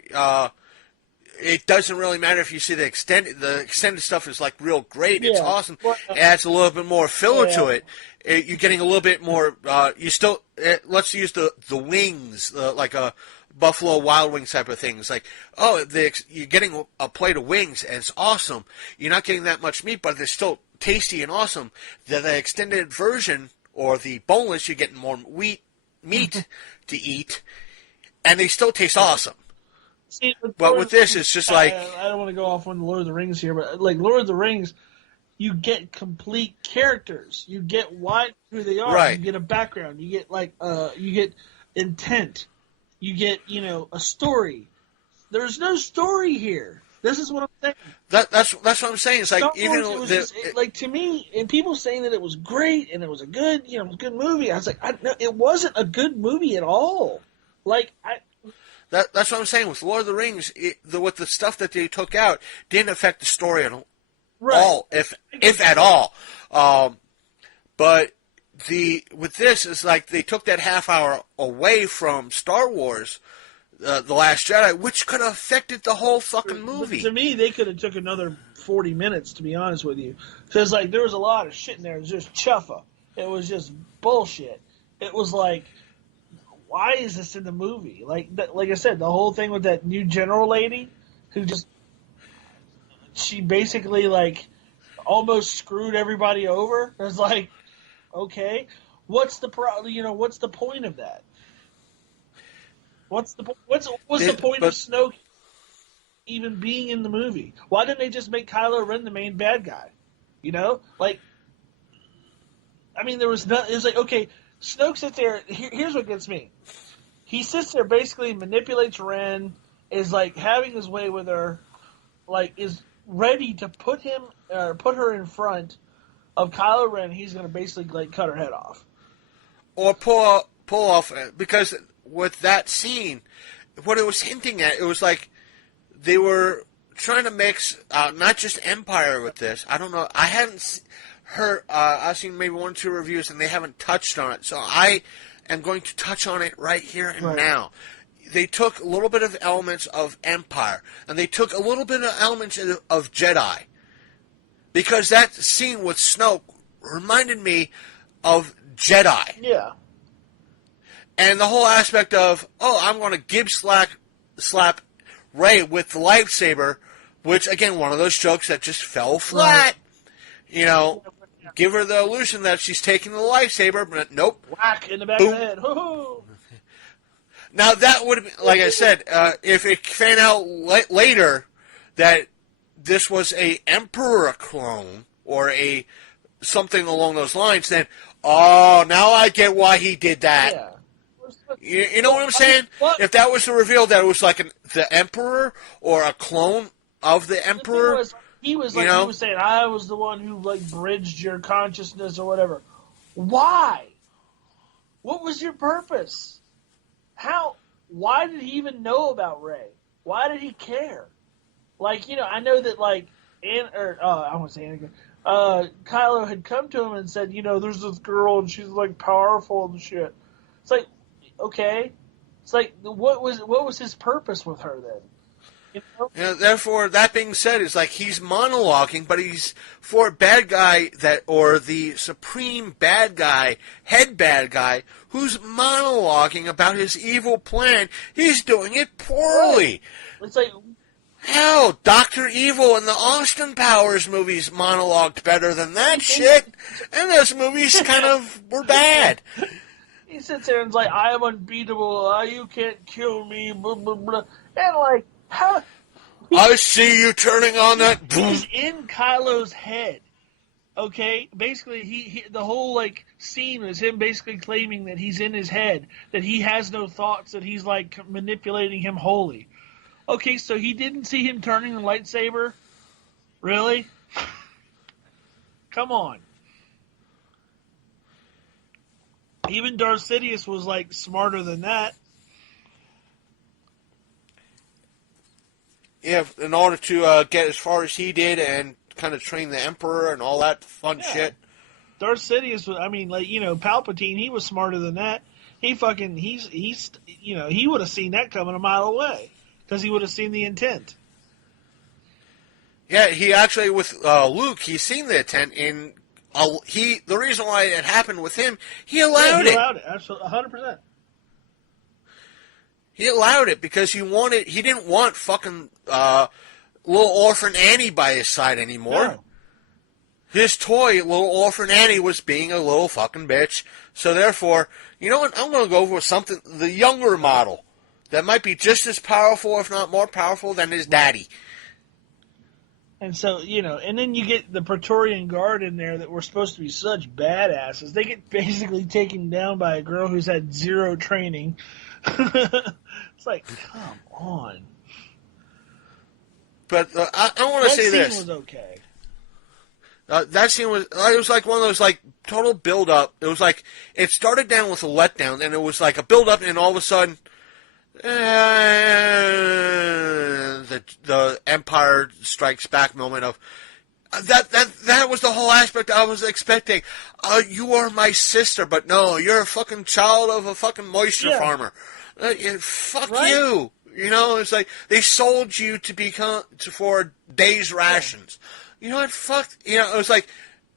it doesn't really matter if you see the extended stuff is like real great. It's awesome. It adds a little bit more filler to it. You're getting a little bit more. Let's use the wings, like a Buffalo Wild Wings type of things. Like, you're getting a plate of wings and it's awesome. You're not getting that much meat, but they're still tasty and awesome. The extended version or the boneless, you're getting more meat to eat, and they still taste awesome. See, but with this, it's just like... I don't want to go off on Lord of the Rings here, but like Lord of the Rings, you get complete characters. You get who they are. Right. You get a background. You get you get intent. You get a story. There's no story here. This is what I'm saying. That's what I'm saying. It's like to me, and people saying that it was great and it was a good good movie. I was like, no, it wasn't a good movie at all. That's what I'm saying. With Lord of the Rings, with the stuff that they took out, didn't affect the story at all, if at all. But with this, it's like they took that half hour away from Star Wars The Last Jedi, which could have affected the whole fucking movie. But to me, they could have took another 40 minutes, to be honest with you. Because, like, there was a lot of shit in there. It was just chuffa. It was just bullshit. It was like, why is this in the movie? Like I said, the whole thing with that new general lady who just, she basically, like, almost screwed everybody over. It was like, okay, what's the point of that? What's the point of Snoke even being in the movie? Why didn't they just make Kylo Ren the main bad guy? You know, like, I mean, it was like, okay, Snoke sits there. Here's what gets me. He sits there, basically manipulates Ren, is like having his way with her, like is ready to put her in front of Kylo Ren. He's going to basically like cut her head off, or pull off, because with that scene, what it was hinting at, it was like they were trying to mix not just Empire with this. I don't know. I haven't heard. I've seen maybe 1 or 2 reviews, and they haven't touched on it. So I am going to touch on it right here and now. They took a little bit of elements of Empire, and they took a little bit of elements of Jedi, because that scene with Snoke reminded me of Jedi. Yeah. And the whole aspect of, I'm going to Gib slap Rey with the lightsaber, which, again, one of those jokes that just fell flat. Right. You know, give her the illusion that she's taking the lightsaber, but nope. Whack in the back of the head. Hoo-hoo. Now, that would have been, like I said, if it found out later that this was a Emperor clone or something along those lines, then, now I get why he did that. Yeah. You know what I'm saying? What? If that was the reveal that it was like the Emperor or a clone of the Emperor, he was saying, I was the one who like bridged your consciousness or whatever. Why? What was your purpose? How? Why did he even know about Rey? Why did he care? Like, you know, I know that like I want to say Anakin. Kylo had come to him and said, you know, there's this girl and she's like powerful and shit. It's like, okay, it's like what was his purpose with her then? You know? Therefore, that being said, it's like he's monologuing, but he's for a bad guy or the supreme bad guy, head bad guy, who's monologuing about his evil plan. He's doing it poorly. Right. It's like, hell, Dr. Evil in the Austin Powers movies monologued better than that shit, and those movies kind of were bad. He sits there and is like, I am unbeatable. You can't kill me. Blah, blah, blah. And like, how? I see you turning on that. He's in Kylo's head. Okay? Basically, he the whole like scene is him basically claiming that he's in his head, that he has no thoughts, that he's like manipulating him wholly. Okay, so he didn't see him turning the lightsaber? Really? Come on. Even Darth Sidious was, like, smarter than that. Yeah, in order to get as far as he did and kind of train the Emperor and all that fun shit. Darth Sidious was, I mean, like, you know, Palpatine, he was smarter than that. He would have seen that coming a mile away. Because he would have seen the intent. Yeah, he actually, with Luke, he's seen the intent in... the reason why it happened with him, he allowed it. He allowed it, absolutely, 100%. He allowed it because he didn't want fucking little orphan Annie by his side anymore. No. His toy, little orphan Annie, was being a little fucking bitch. So therefore, you know what, I'm going to go with something, the younger model, that might be just as powerful, if not more powerful, than his daddy. And so, you know, and then you get the Praetorian Guard in there that were supposed to be such badasses. They get basically taken down by a girl who's had zero training. It's like, come on. But I want to say this. That scene was okay. That scene was, it was like one of those, like, total build-up. It was like, it started down with a letdown, and it was like a build-up, and all of a sudden, the Empire Strikes Back moment of that was the whole aspect I was expecting. You are my sister, but no, you're a fucking child of a fucking moisture farmer. Fuck Right. you. You know, it's like they sold you for days rations. You know what? Fuck. You know, it was like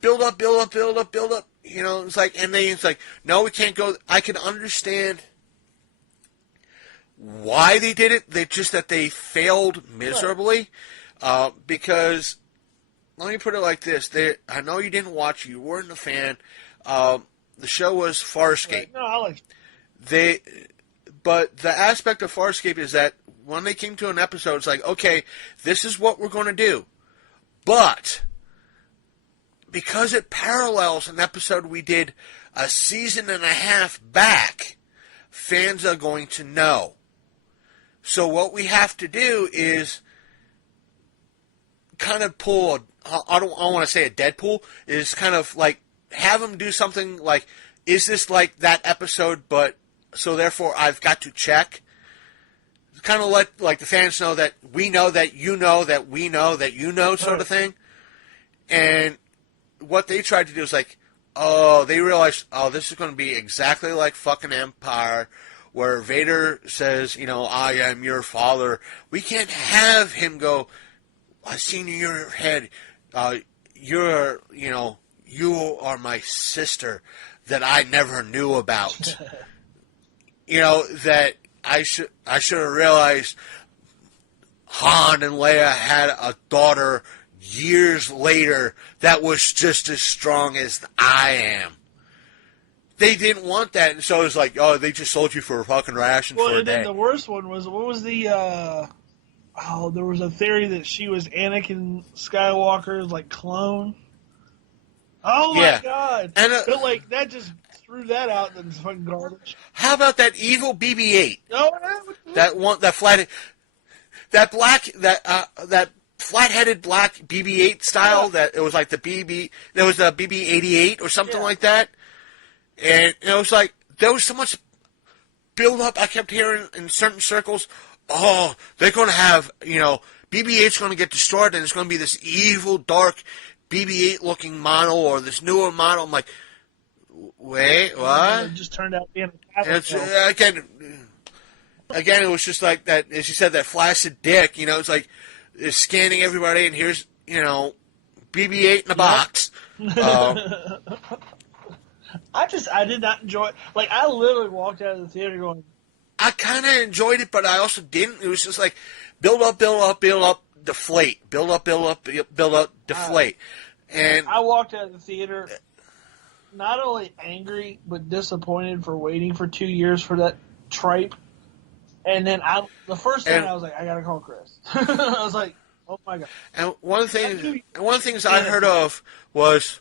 build up. You know, it's like, and then it's like, no, we can't go. I can understand why they did it. They failed miserably. Because let me put it like this: I know you didn't watch. You weren't a fan. The show was Farscape. Right. No, I like it. But the aspect of Farscape is that when they came to an episode, it's like, okay, this is what we're going to do. But because it parallels an episode we did a season and a half back, fans are going to know. So what we have to do is kind of pull I don't want to say a Deadpool, is kind of like have them do something like, is this like that episode, but so therefore I've got to check. Kind of let like the fans know that we know that you know that we know that you know, sort of thing. And what they tried to do is like, they realized, this is going to be exactly like fucking Empire, where Vader says, you know, I am your father. We can't have him go, I've seen in your head, you're, you know, you are my sister that I never knew about. You know, that I should have realized Han and Leia had a daughter years later that was just as strong as I am. They didn't want that, and so it was like, they just sold you for a fucking ration for a day. Well, and then the worst one was, what was the, there was a theory that she was Anakin Skywalker's, like, clone. Oh, my God. And, but, like, that just threw that out, and it's fucking garbage. How about that evil BB-8? Oh, that flat-headed black BB-8 style, that it was like the BB-88 or something like that. And it was like, there was so much build-up I kept hearing in certain circles. Oh, they're going to have, you know, BB-8's going to get destroyed, and it's going to be this evil, dark BB-8 looking model, or this newer model. I'm like, wait, what? It just turned out being a again, it was just like that, as you said, that flaccid dick, you know, it's like, it's scanning everybody, and here's, you know, BB-8 in a box. I did not enjoy it. Like, I literally walked out of the theater going, I kind of enjoyed it, but I also didn't. It was just like, build up, deflate. Build up, deflate. And I walked out of the theater not only angry, but disappointed for waiting for 2 years for that tripe. And then the first thing I was like, I gotta call Chris. I was like, oh my God. And one of the things I heard of was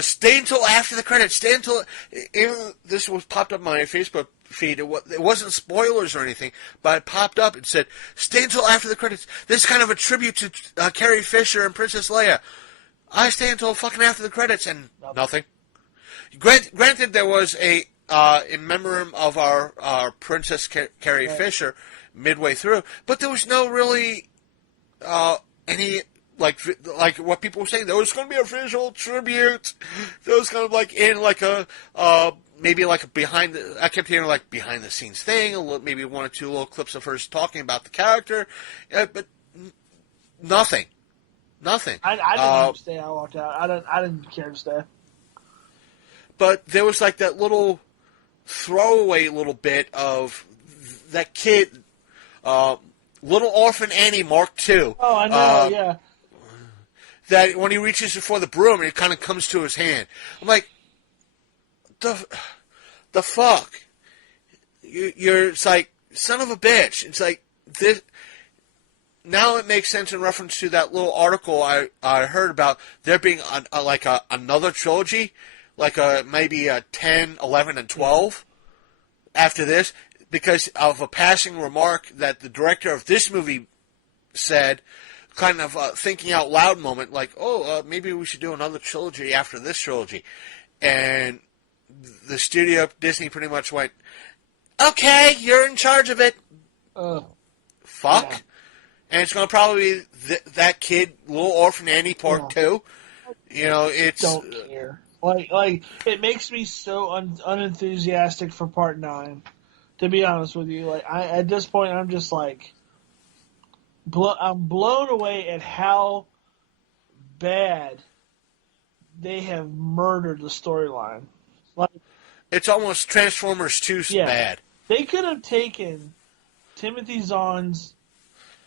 stay until after the credits. Stay until, even this was popped up on my Facebook feed. It wasn't spoilers or anything, but it popped up and said, stay until after the credits. This is kind of a tribute to Carrie Fisher and Princess Leia. I stay until fucking after the credits, and nothing. Granted, there was a in memoriam of our Princess Carrie Fisher midway through, but there was no really any like what people were saying. There was going to be a visual tribute. There was kind of like in like a maybe like I kept hearing like behind the scenes thing, maybe one or two little clips of her talking about the character, but nothing. I didn't stay. I walked out. I didn't care to stay. But there was like that little throwaway little bit of that kid, Little Orphan Annie Mark II. Oh, I know, yeah. That when he reaches for the broom, it kind of comes to his hand. I'm like, the fuck? It's like, son of a bitch. It's like, this. Now it makes sense in reference to that little article I heard about there being another trilogy, like maybe 10, 11, and 12 after this, because of a passing remark that the director of this movie said, kind of thinking out loud moment, like, maybe we should do another trilogy after this trilogy. And the studio, Disney, pretty much went, okay, you're in charge of it. Fuck. Yeah. And it's going to probably be that kid, Little Orphan Annie Part 2. You know, it's... Don't care. Like it makes me so unenthusiastic for Part 9. To be honest with you, like at this point, I'm just like, I'm blown away at how bad they have murdered the storyline. Like, it's almost Transformers 2 yeah, bad. they could have taken Timothy Zahn's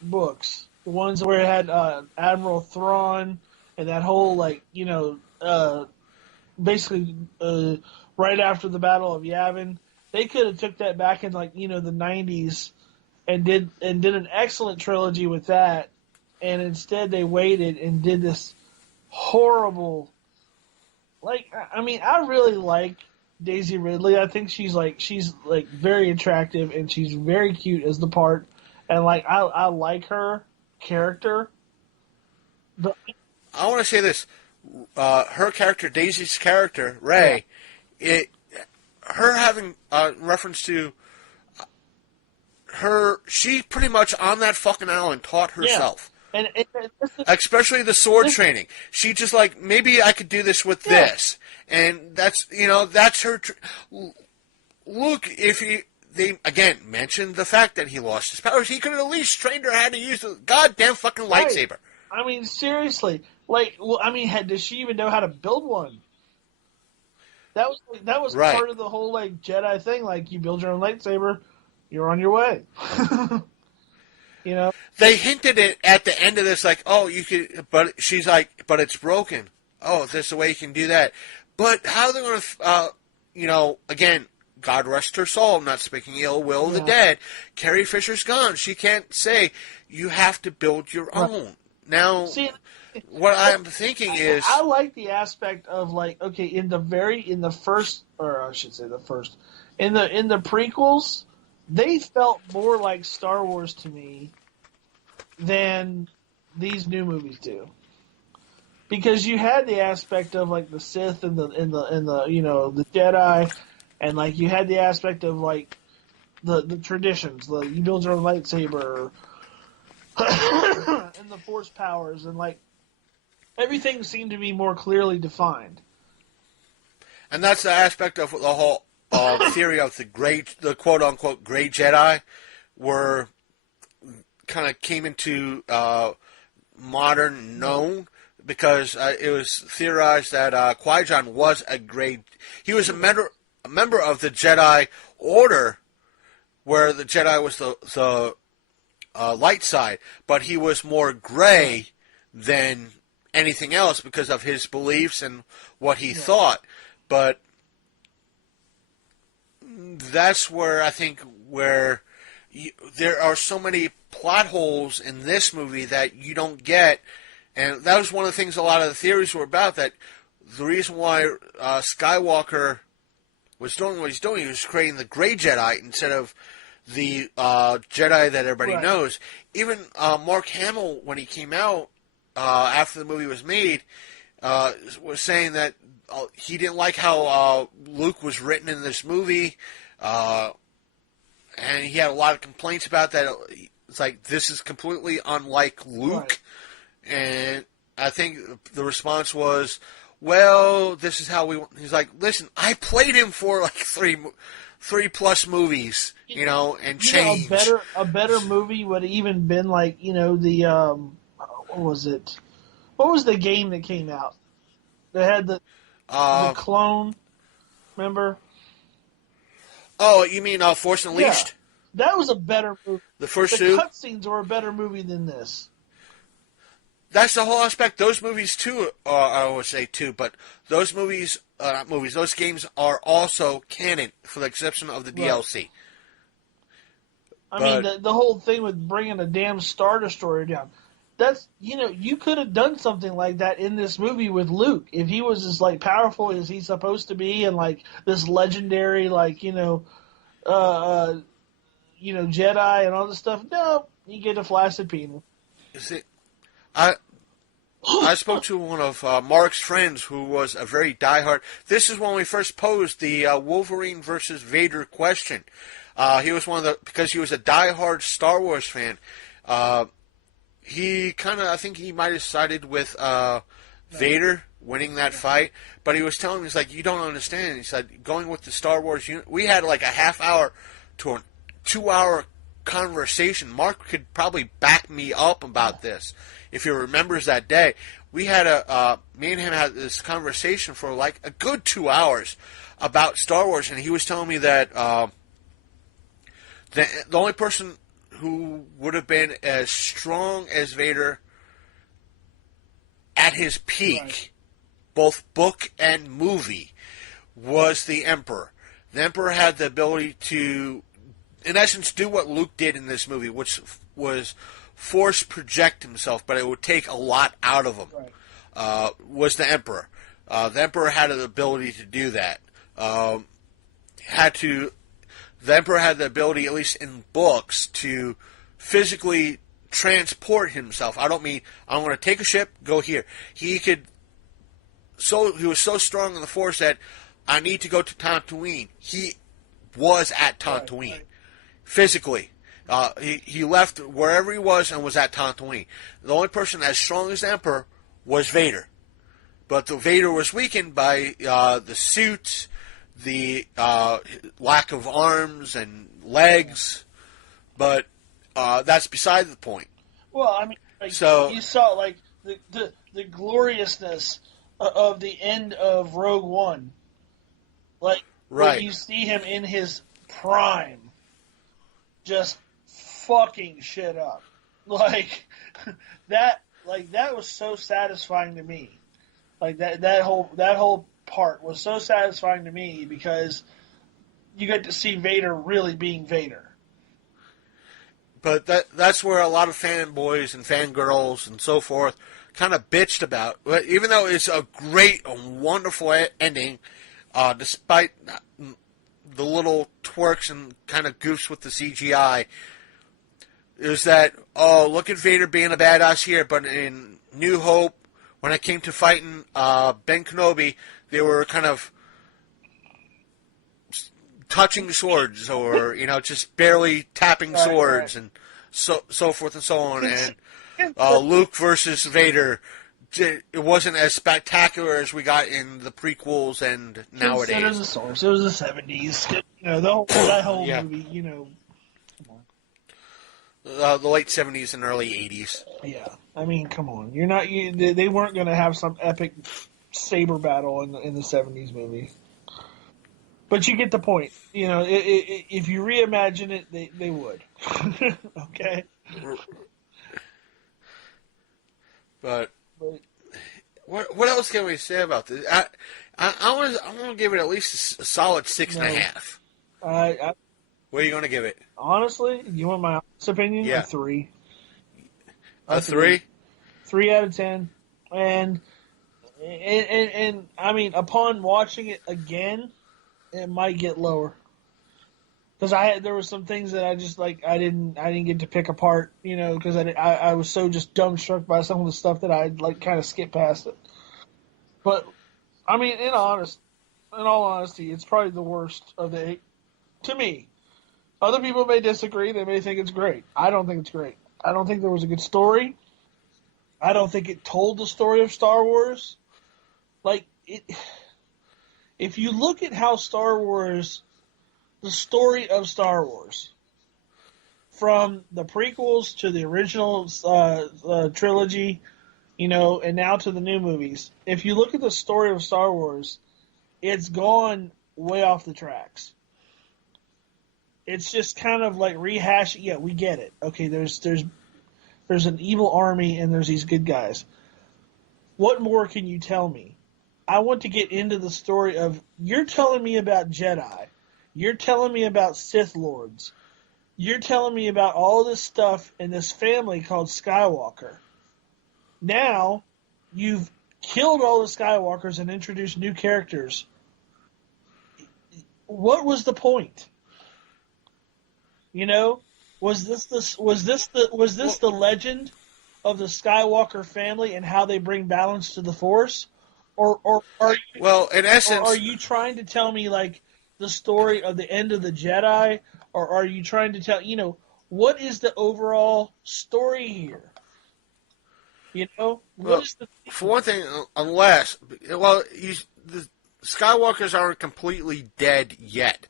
books, the ones where it had Admiral Thrawn and that whole basically right after the Battle of Yavin. They could have took that back in the 90s and did an excellent trilogy with that, and instead they waited and did this horrible. I really like Daisy Ridley. I think she's very attractive and she's very cute as the part, and I like her character. But I want to say this: her character, Daisy's character, Rey, her having reference to her, she pretty much on that fucking island taught herself. Yeah. And especially the sword training. She just maybe I could do this with this. And that's her. Luke, if they again mentioned the fact that he lost his powers, he could have at least trained her how to use the goddamn fucking lightsaber. I mean, seriously. Does she even know how to build one? That was right. Part of the whole Jedi thing. You build your own lightsaber, you're on your way. They hinted it at the end of this, oh, you could, but she's but it's broken. Oh, there's a way you can do that. But how they're going to, again, God rest her soul, I'm not speaking ill will of the dead. Carrie Fisher's gone. She can't say, you have to build your own. Now, what I'm thinking is... I like the aspect of, in the prequels, they felt more like Star Wars to me than these new movies do, because you had the aspect of the Sith and the the Jedi, and you had the aspect of the traditions, you build your own lightsaber and the Force powers, and everything seemed to be more clearly defined. And that's the aspect of the whole theory of the quote unquote gray Jedi, were kind of came into modern known, because it was theorized that Qui-Gon was he was a member of the Jedi Order, where the Jedi was the light side, but he was more gray than anything else because of his beliefs and what he thought. But that's where I think there are so many plot holes in this movie that you don't get, and that was one of the things a lot of the theories were about, that the reason why Skywalker was doing what he's doing, he was creating the gray Jedi instead of the Jedi that everybody knows. Even Mark Hamill, when he came out after the movie was made, was saying that he didn't like how Luke was written in this movie, and he had a lot of complaints about that. It's this is completely unlike Luke, and I think the response was, well, this is how we... He's listen, I played him for 3+ movies, and change. A better movie would have even been the what was it? What was the game that came out? They had the clone. Remember? Oh, you mean Force Unleashed? Yeah. That was a better movie. The first two? The cutscenes were a better movie than this. That's the whole aspect. Those movies, too, I would say, too, but those those games are also canon, for the exception of the DLC. I mean, the whole thing with bringing a damn Star Destroyer down, that's, you could have done something like that in this movie with Luke. If he was as, powerful as he's supposed to be, and, this legendary, Jedi and all this stuff, no, you get a flaccid penis. You see, I spoke to one of Mark's friends who was a very diehard... This is when we first posed the Wolverine versus Vader question. He was because he was a diehard Star Wars fan. He I think he might have sided with Vader winning that fight, but he was telling me, he's you don't understand. He said, going with the Star Wars... We had a half-hour to a 2-hour conversation. Mark could probably back me up about this if he remembers that day. We had me and him had this conversation for like a good 2 hours about Star Wars, and he was telling me that the only person who would have been as strong as Vader at his peak, right, both book and movie, was the Emperor. The Emperor had the ability to, in essence, do what Luke did in this movie, which was force project himself, but it would take a lot out of him. Right. Was the Emperor. The Emperor had the ability to do that. The Emperor had the ability, at least in books, to physically transport himself. I don't mean I'm going to take a ship, go here. He was so strong in the Force that I need to go to Tatooine. He was at Tatooine, right. Physically. He left wherever he was and was at Tatooine. The only person as strong as the Emperor was Vader. But the Vader was weakened by the suit, the lack of arms and legs. But that's beside the point. Well, I mean, like, so you saw like the gloriousness of the end of Rogue One. Like, right, when you see him in his prime, just fucking shit up. Like that was so satisfying to me. Like that whole part was so satisfying to me because you get to see Vader really being Vader. But that's where a lot of fanboys and fangirls and so forth kind of bitched about. Even though it's a great and wonderful ending, despite the little twerks and kind of goofs with the CGI, is that, oh, look at Vader being a badass here, but in New Hope, when it came to fighting Ben Kenobi, they were kind of touching swords or, just barely tapping swords, right. And so forth and so on. And Luke versus Vader, it wasn't as spectacular as we got in the prequels and nowadays. Consider the source. It was the 70s. That whole yeah. movie, come on. The late 70s and early 80s. Yeah. I mean, come on. They weren't going to have some epic saber battle in the 70s movie. But you get the point. If you reimagine it, they would. Okay? But what else can we say about this? I want to give it at least a solid 6.5. What are you going to give it? Honestly, you want my honest opinion? Yeah. A 3. A 3? 3 out of 10. And I mean, upon watching it again, it might get lower. Because there were some things that I just I didn't get to pick apart, because I was so just dumbstruck by some of the stuff that I kind of skipped past it. But I mean, in all honesty, it's probably the worst of the 8 to me. Other people may disagree; they may think it's great. I don't think it's great. I don't think there was a good story. I don't think it told the story of Star Wars. If you look at how the story of Star Wars, from the prequels to the original trilogy, and now to the new movies, if you look at the story of Star Wars, it's gone way off the tracks. It's just kind of like rehashing. Yeah, we get it. Okay, there's an evil army and there's these good guys. What more can you tell me? I want to get into the story of, you're telling me about Jedi. You're telling me about Sith Lords. You're telling me about all this stuff in this family called Skywalker. Now, you've killed all the Skywalkers and introduced new characters. What was the point? Was this the legend of the Skywalker family and how they bring balance to the Force? Or are you, well, in essence, or are you trying to tell me the story of the end of the Jedi, or are you trying to tell what is the overall story here? Well, for one thing, the Skywalkers aren't completely dead yet.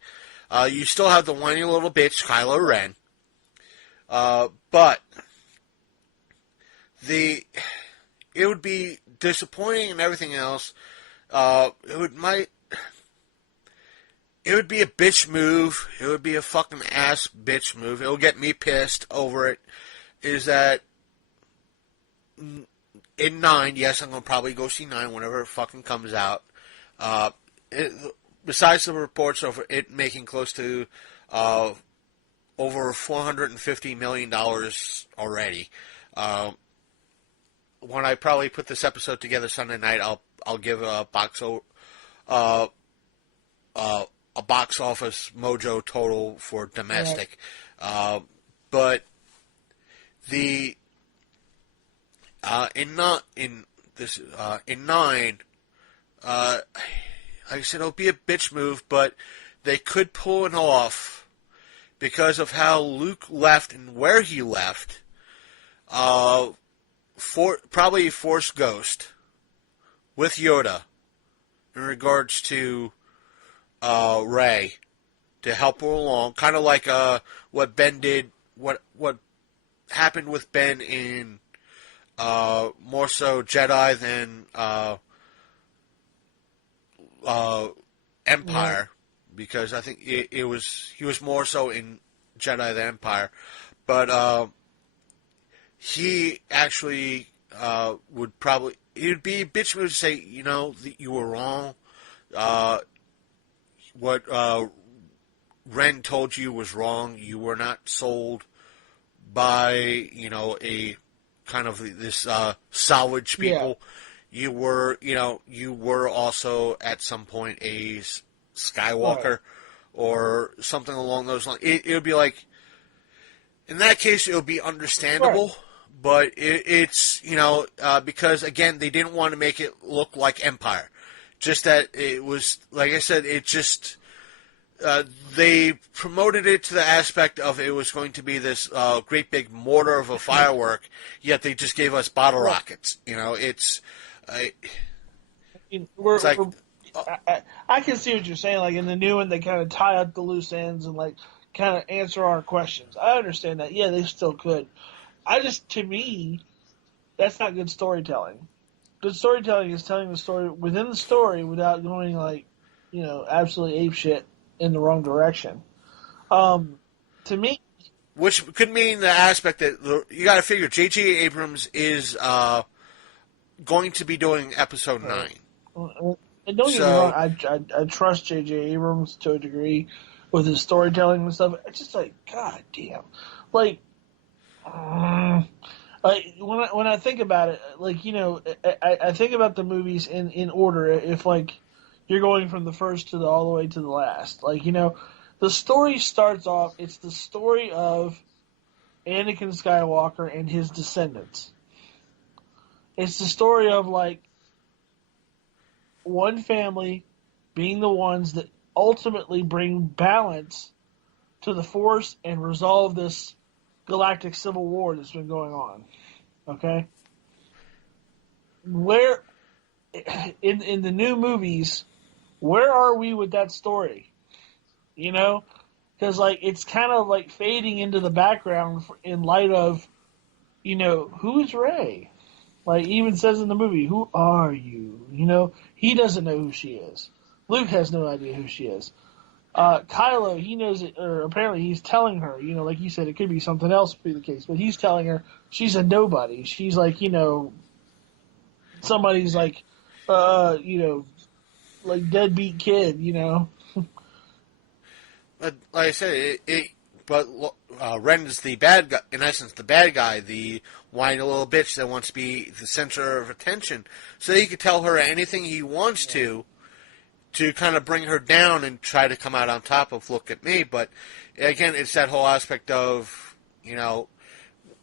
You still have the whiny little bitch, Kylo Ren. But it would be disappointing and everything else. It would be a bitch move. It would be a fucking ass bitch move. It will get me pissed over it. Is that in 9, yes, I'm going to probably go see 9 whenever it fucking comes out. Besides the reports of it making close to over $450 million already. When I probably put this episode together Sunday night, I'll give a box office mojo total for domestic. Right. But in 9, like I said, it'll be a bitch move, but they could pull it off because of how Luke left and where he left. Probably Force Ghost with Yoda in regards to Rey to help her along, kind of like what Ben did, what happened with Ben in more so Jedi than Empire, because I think he was more so in Jedi than Empire, but he actually would probably, it would be a bitch move to say, you were wrong. What Ren told you was wrong. You were not sold by, a kind of this salvage people. Yeah. You were also at some point a Skywalker, right, or something along those lines. It would be like, in that case, it would be understandable, right, but it's, because, again, they didn't want to make it look like Empire. Just that it was, like I said, it just, they promoted it to the aspect of it was going to be this great big mortar of a firework, yet they just gave us bottle rockets. It's like... I can see what you're saying. Like, in the new one, they kind of tie up the loose ends and, like, kind of answer our questions. I understand that. Yeah, they still could. To me, that's not good storytelling. Good storytelling is telling the story within the story without going, like, absolutely apeshit in the wrong direction. To me... Which could mean the aspect that you got to figure J.J. Abrams is going to be doing episode 9. And don't get me wrong, I trust J.J. Abrams to a degree with his storytelling and stuff. It's just like, god damn. Like, when I think about it, like, I think about the movies in order. If, like, you're going from the first to all the way to the last. Like, the story starts off, it's the story of Anakin Skywalker and his descendants. It's the story of, like, one family being the ones that ultimately bring balance to the Force and resolve this galactic civil war that's been going on. Okay? Where, in the new movies, where are we with that story? Because, like, it's kind of, like, fading into the background in light of, who is Rey? Like, he even says in the movie, who are you? He doesn't know who she is. Luke has no idea who she is. Kylo, he knows it, or apparently he's telling her, like you said, it could be something else be the case, but he's telling her she's a nobody. She's like, somebody's like, like deadbeat kid, But like I said, but Ren is the bad guy, in essence, the bad guy, the whiny little bitch that wants to be the center of attention. So he could tell her anything he wants to kind of bring her down and try to come out on top of, look at me. But again, it's that whole aspect of,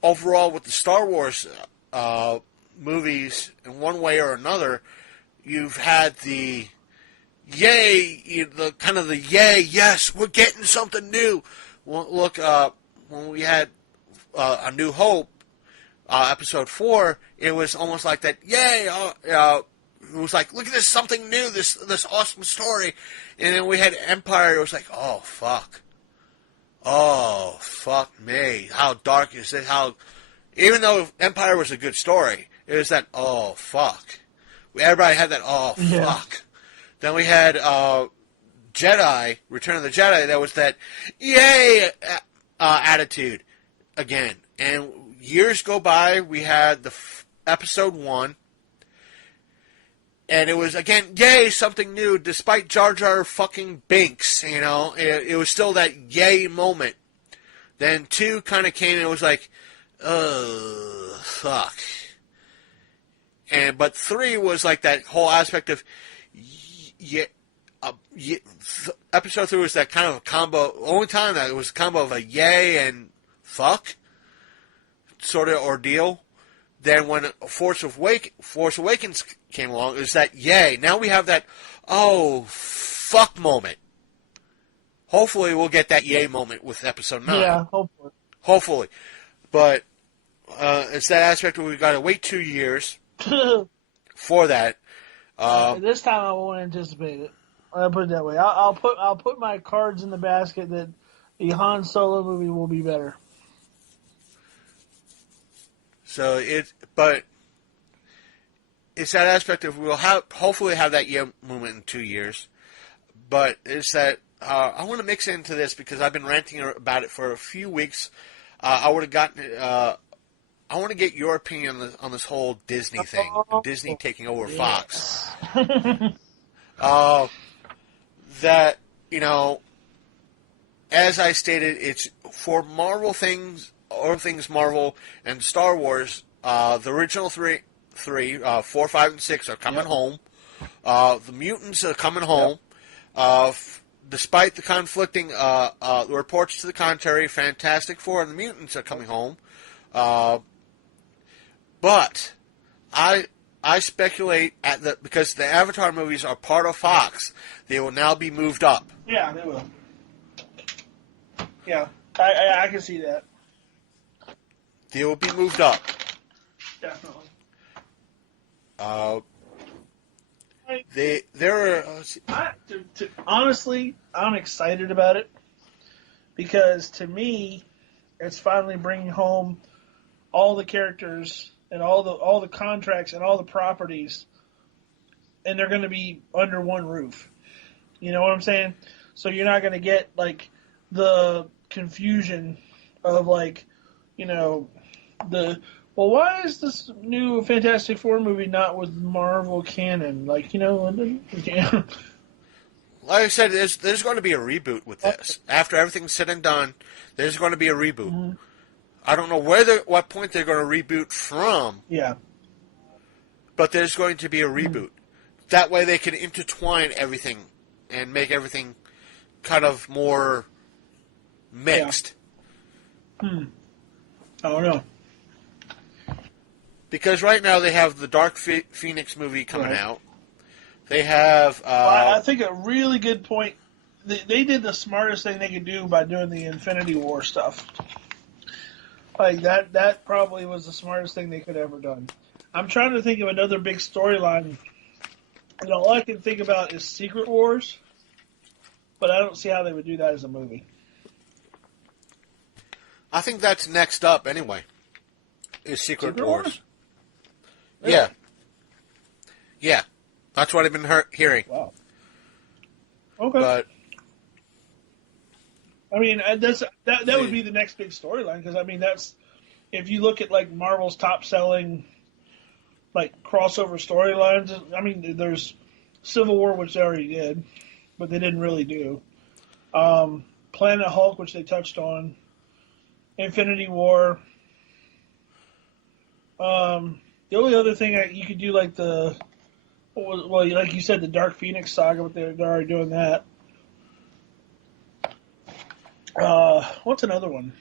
overall with the Star Wars movies, in one way or another, you've had the yay, the yay, yes, we're getting something new. Well, look, when we had A New Hope, episode 4, it was almost like that, yay, it was like, look at this, something new, this awesome story. And then we had Empire. It was like, oh fuck me, how dark is it? How, even though Empire was a good story, it was that, oh fuck. Everybody had that, oh fuck. Yeah. Then we had Jedi, Return of the Jedi. That was that, yay attitude again. And years go by. We had the episode 1. And it was, again, yay, something new, despite Jar Jar fucking Binks, you know. It was still that yay moment. Then 2 kind of came and it was like, fuck. But 3 was like that whole aspect of, episode 3 was that kind of a combo, only time that it was a combo of a yay and fuck sort of ordeal. Then when Force Awakens came along, it was that yay. Now we have that, oh, fuck moment. Hopefully we'll get that yay moment with episode 9. Yeah, Hopefully. But it's that aspect where we've got to wait 2 years for that. This time I won't anticipate it. I'll put it that way. I'll put my cards in the basket that the Han Solo movie will be better. So but it's that aspect of we'll hopefully have that yeah movement in 2 years, but it's that I want to mix into this because I've been ranting about it for a few weeks. I would have gotten. I want to get your opinion on this whole Disney thing, Disney taking over Fox. That, you know, as I stated, it's for Marvel things. All things Marvel and Star Wars, the original three, 4, 5, and 6 are coming home. The mutants are coming home. Despite the conflicting reports to the contrary, Fantastic Four and the mutants are coming home. But I speculate because the Avatar movies are part of Fox, they will now be moved up. Yeah, they will. Yeah, I can see that. They will be moved up. Definitely. Honestly, I'm excited about it because to me, it's finally bringing home all the characters and all the contracts and all the properties, and they're going to be under one roof. You know what I'm saying? So you're not going to get like the confusion of like, you know, why is this new Fantastic Four movie not with Marvel canon? Like, you know, like I said, there's going to be a reboot with this. After everything's said and done, there's going to be a reboot. Mm-hmm. I don't know what point they're going to reboot from. Yeah. But there's going to be a reboot. Mm-hmm. That way they can intertwine everything and make everything kind of more mixed. Yeah. I don't know. Because right now they have the Dark Phoenix movie coming out. They have... I think a really good point... They did the smartest thing they could do by doing the Infinity War stuff. Like, that probably was the smartest thing they could have ever done. I'm trying to think of another big storyline. And all I can think about is Secret Wars. But I don't see how they would do that as a movie. I think that's next up anyway. Is Secret Wars. Really? Yeah. Yeah. That's what I've been hearing. Wow. Okay. But I mean, that would be the next big storyline because I mean that's if you look at like Marvel's top selling like crossover storylines. I mean, there's Civil War, which they already did, but they didn't really do. Planet Hulk, which they touched on. Infinity War. The only other thing you could do, like like you said, the Dark Phoenix saga, but they're already doing that. What's another one?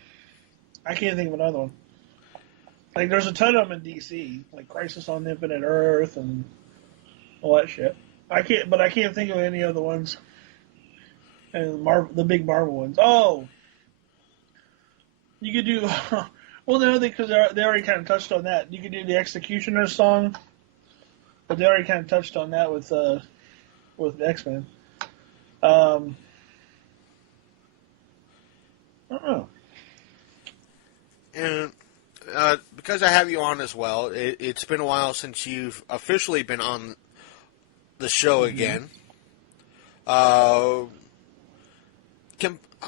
I can't think of another one. Like, there's a ton of them in DC, like Crisis on Infinite Earth and all that shit. I can't think of any other ones. And the big Marvel ones. Oh, you could do. Well, no, because they already kind of touched on that. You could do the Executioner song But they already kind of touched on that with X-Men. I don't know. And because I have you on as well, it's been a while since you've officially been on the show again. I'm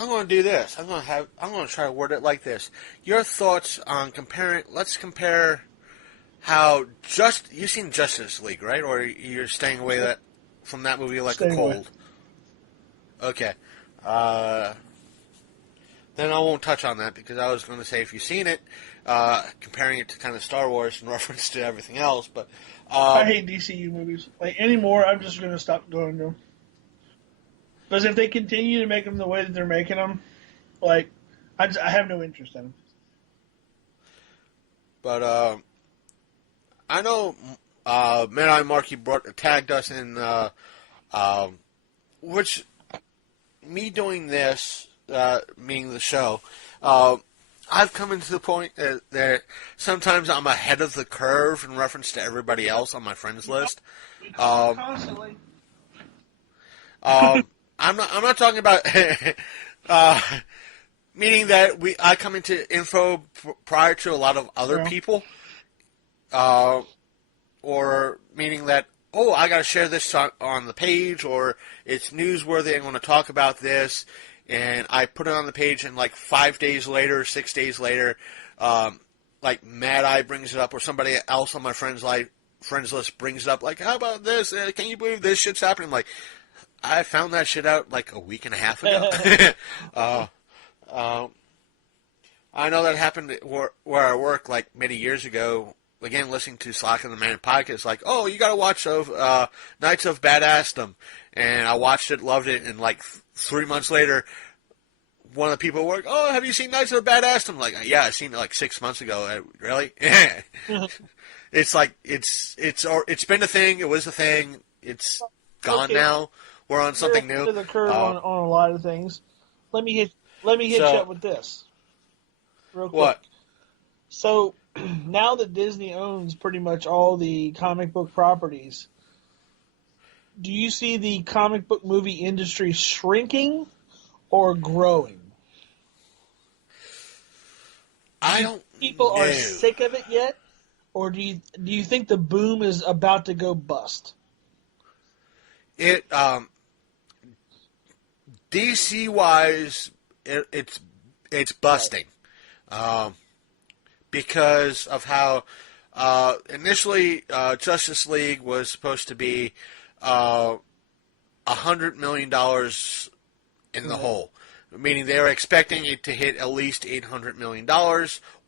going to do this. I'm going to try to word it like this. Your thoughts on comparing? Let's compare how you've seen Justice League, right? Or you're staying away from that movie like a cold. Okay. Then I won't touch on that because I was going to say if you've seen it, comparing it to kind of Star Wars in reference to everything else. But I hate DCU movies. Like anymore, I'm just going to stop going to them. Because if they continue to make them the way that they're making them, like I have no interest in them. But I know Mad-Eye Marky tagged us in, which me doing this, meaning the show, I've come into the point that sometimes I'm ahead of the curve in reference to everybody else on my friends list. Constantly. I'm not talking about meaning that I come into info prior to a lot of other people, or meaning that I got to share this on the page, or it's newsworthy. I'm going to talk about this, and I put it on the page, and like 5 days later, 6 days later, like Mad Eye brings it up, or somebody else on my friends list brings it up. Like, how about this? Can you believe this shit's happening? Like, I found that shit out like a week and a half ago. I know that happened where I work like many years ago. Again, listening to Slack and the Man podcast, like, oh, you got to watch Knights of Badassdom, and I watched it, loved it, and like 3 months later, one of the people at work, oh, have you seen Knights of Badassdom? Like, yeah, I seen it like 6 months ago. Really? It's like it's been a thing. It was a thing. It's gone now. We're on something new. To the curve on a lot of things. Let me hit you up with this. Real quick. What? So now that Disney owns pretty much all the comic book properties, do you see the comic book movie industry shrinking or growing? I don't. People are sick of it yet, or do you think the boom is about to go bust? It DC wise, it's busting, because of how initially Justice League was supposed to be $100 million in the hole, meaning they were expecting it to hit at least $800 million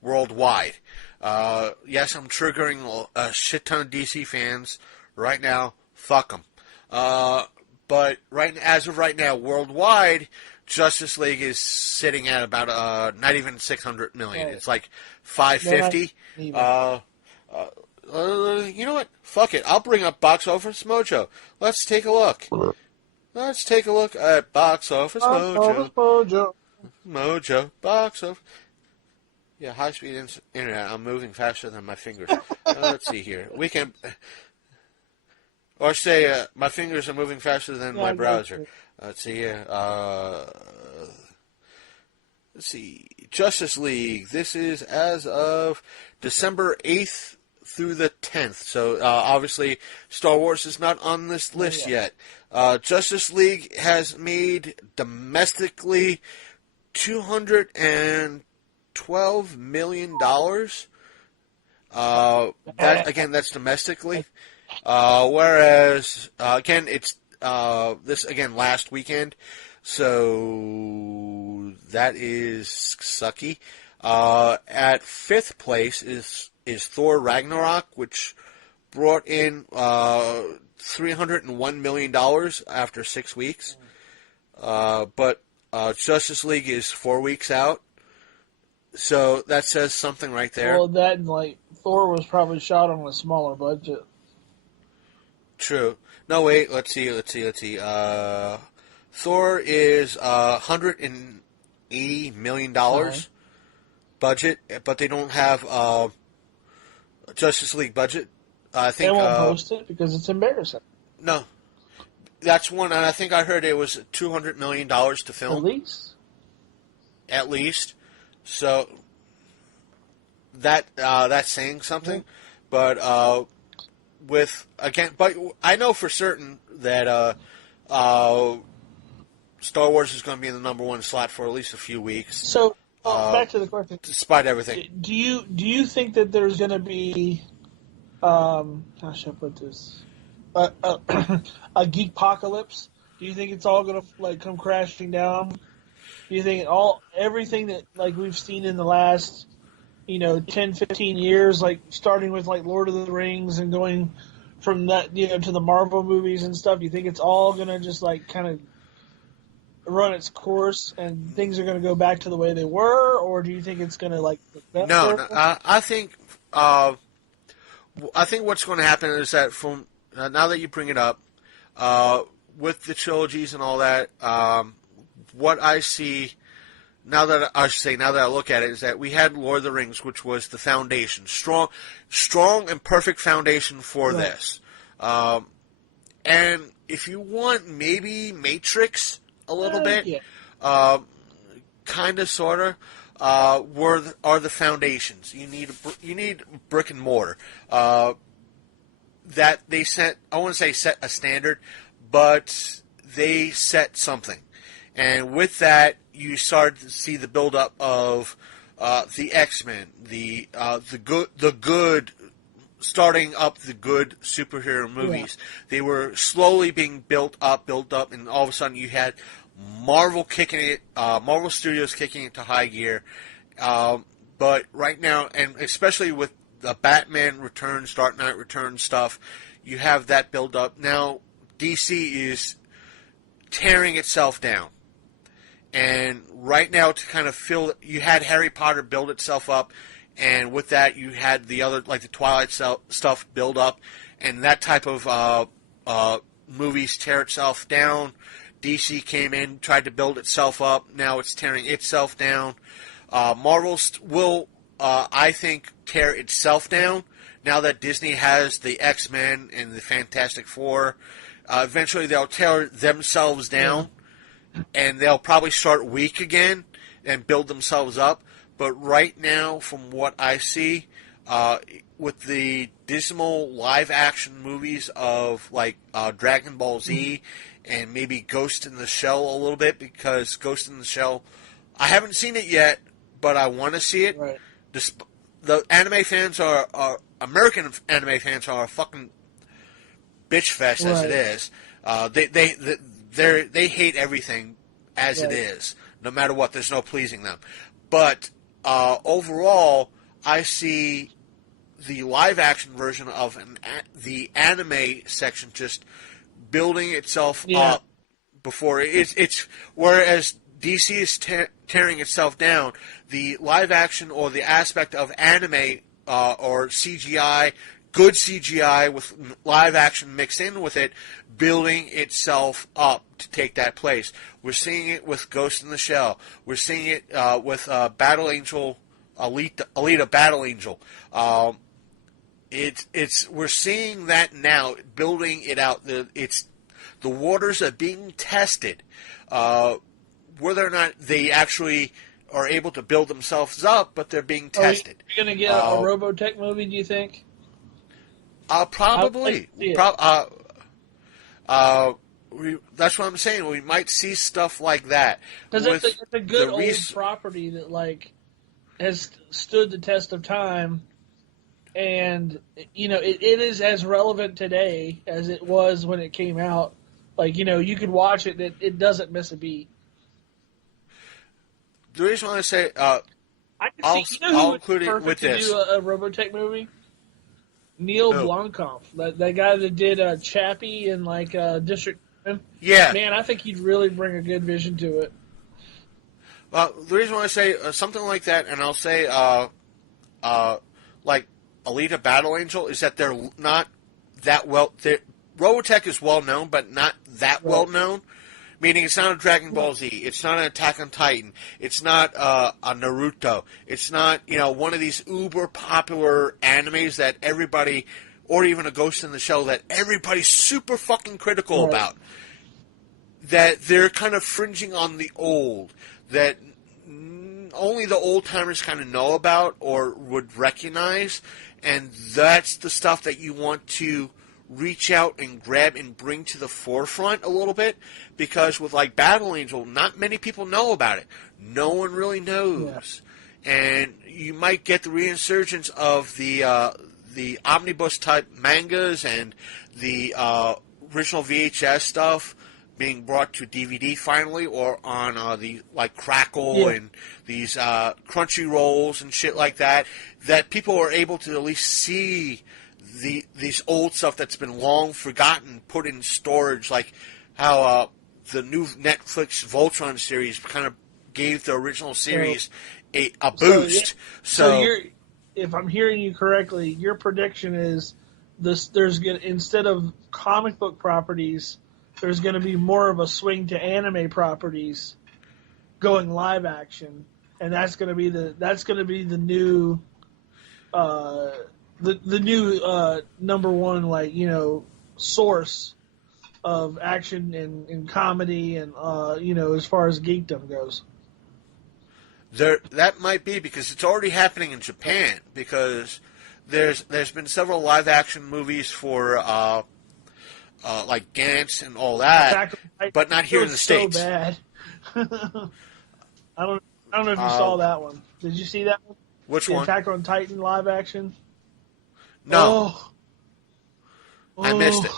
worldwide. Yes, I'm triggering a shit ton of DC fans right now. Fuck them. But as of right now, worldwide, Justice League is sitting at about not even 600 million. It's like 550. You know what? Fuck it. I'll bring up Box Office Mojo. Let's take a look. Let's take a look at Box Office Mojo. Mojo. Box Office. Yeah, high-speed internet. I'm moving faster than my fingers. Let's see here. We can... Or say, my fingers are moving faster than my browser. Let's see here. Let's see. Justice League. This is as of December 8th through the 10th. So, obviously, Star Wars is not on this list yet. Justice League has made domestically $212 million. That's domestically. Whereas, again, it's this again last weekend, so that is sucky. At fifth place is Thor Ragnarok, which brought in $301 million after 6 weeks. But Justice League is 4 weeks out, so that says something right there. Well, that and like Thor was probably shot on a smaller budget. True. No, wait. Let's see. Thor is $180 million budget, but they don't have Justice League budget I They think won't post it because it's embarrassing. no, that's one, and I think I heard it was $200 million to film. At least. So that's saying something. But but I know for certain that Star Wars is going to be in the number one slot for at least a few weeks. So back to the question. Despite everything, do you think that there's going to be how should I put this a geek apocalypse? Do you think it's all going to come crashing down? Do you think everything that we've seen in the last 10, 15 years, starting with Lord of the Rings and going from that to the Marvel movies and stuff, do you think it's all going to just kind of run its course and things are going to go back to the way they were, or do you think it's going to No, I think what's going to happen is that from now that you bring it up, with the trilogies and all that, what I see now that I look at it is that we had Lord of the Rings, which was the foundation, strong and perfect foundation for this. And if you want, maybe Matrix a little bit, kind of, sort of, are the foundations. You need brick and mortar. That they set, I wouldn't say set a standard, but they set something. And with that, you started to see the buildup of the X-Men, the good, starting up the good superhero movies. They were slowly being built up, and all of a sudden you had Marvel Studios kicking it to high gear. But right now, and especially with the Batman Returns, Dark Knight Returns stuff, you have that build up. Now DC is tearing itself down. And right now, to kind of you had Harry Potter build itself up, and with that, you had the other, the Twilight stuff build up, and that type of movies tear itself down. DC came in, tried to build itself up. Now it's tearing itself down. Marvel will, I think, tear itself down now that Disney has the X-Men and the Fantastic Four. Eventually, they'll tear themselves down. And they'll probably start weak again and build themselves up. But right now, from what I see, with the dismal live-action movies of, Dragon Ball Z and maybe Ghost in the Shell a little bit, because Ghost in the Shell, I haven't seen it yet, but I want to see it. Right. The anime fans American anime fans are a fucking bitch fest as it is. They hate everything as it is, no matter what. There's no pleasing them. But overall, I see the live-action version of the anime section just building itself up before it's whereas DC is tearing itself down. The live-action or the aspect of anime or CGI, good CGI with live action mixed in with it, building itself up to take that place. We're seeing it with Ghost in the Shell. We're seeing it with Battle Angel, Alita Battle Angel. We're seeing that now, building it out. The waters are being tested. Whether or not they actually are able to build themselves up, but they're being tested. Are you going to get a Robotech movie, do you think? Probably. That's what I'm saying. We might see stuff like that. Because it's a good old property that has stood the test of time, and it is as relevant today as it was when it came out. You could watch it; it doesn't miss a beat. The reason why I say I can see, I'll include it with this. Do a Robotech movie. Neil Blomkamp, that guy that did Chappie and District. Yeah, man, I think he'd really bring a good vision to it. Well, the reason why I say something like that, and I'll say like Alita Battle Angel, is that they're not that well. Robotech is well known, but not that well known. Meaning, it's not a Dragon Ball Z. It's not an Attack on Titan. It's not a Naruto. It's not one of these uber popular animes that everybody or even a Ghost in the Shell that everybody's super fucking critical Right. about, that they're kind of fringing on the old, that only the old timers kind of know about or would recognize, and that's the stuff that you want to reach out and grab and bring to the forefront a little bit, because with like Battle Angel, not many people know about it. No one really knows. Yeah. And you might get the reinsurgence of the omnibus type mangas and the original VHS stuff being brought to DVD finally, or on the like Crackle and these Crunchy Rolls and shit like that, that people are able to at least see these old stuff that's been long forgotten, put in storage, like how the new Netflix Voltron series kind of gave the original series a boost. So you're, if I'm hearing you correctly, your prediction is there's instead of comic book properties, there's going to be more of a swing to anime properties going live action, and that's going to be the new the new number one, like, you know, source of action and comedy and you know, as far as geekdom goes. That might be because it's already happening in Japan, because there's been several live action movies for like Gantz and all that, but not here in the States. So bad. I don't know if you saw that one. Did you see that one? Which the one? Attack on Titan live action. No. I missed it.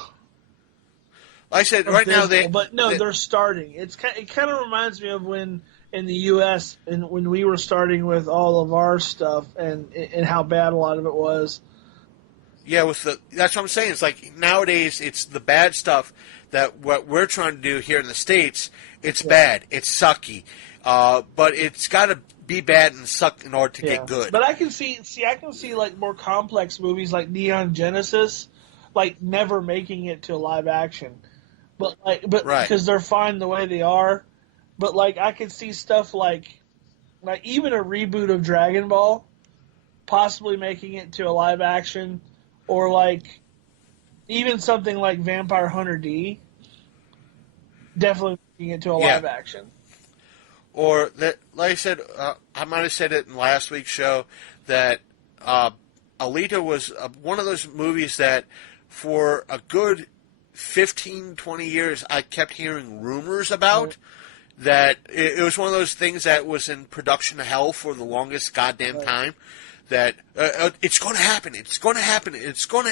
Like I said, right now they're starting. It kind of reminds me of when in the U.S. and when we were starting with all of our stuff and how bad a lot of it was. Yeah, that's what I'm saying. It's like nowadays it's the bad stuff that what we're trying to do here in the States. It's bad. It's sucky, but it's got to be bad and suck in order to get good. But I can see like more complex movies like Neon Genesis, like never making it to live action, but because they're fine the way they are. But like I could see stuff like even a reboot of Dragon Ball, possibly making it to a live action, or like even something like Vampire Hunter D, definitely making it to a live action. Or that, like I said, I might have said it in last week's show that Alita was one of those movies that for a good 15, 20 years I kept hearing rumors about. That it was one of those things that was in production hell for the longest goddamn time. That it's going to happen. It's going to happen. It's going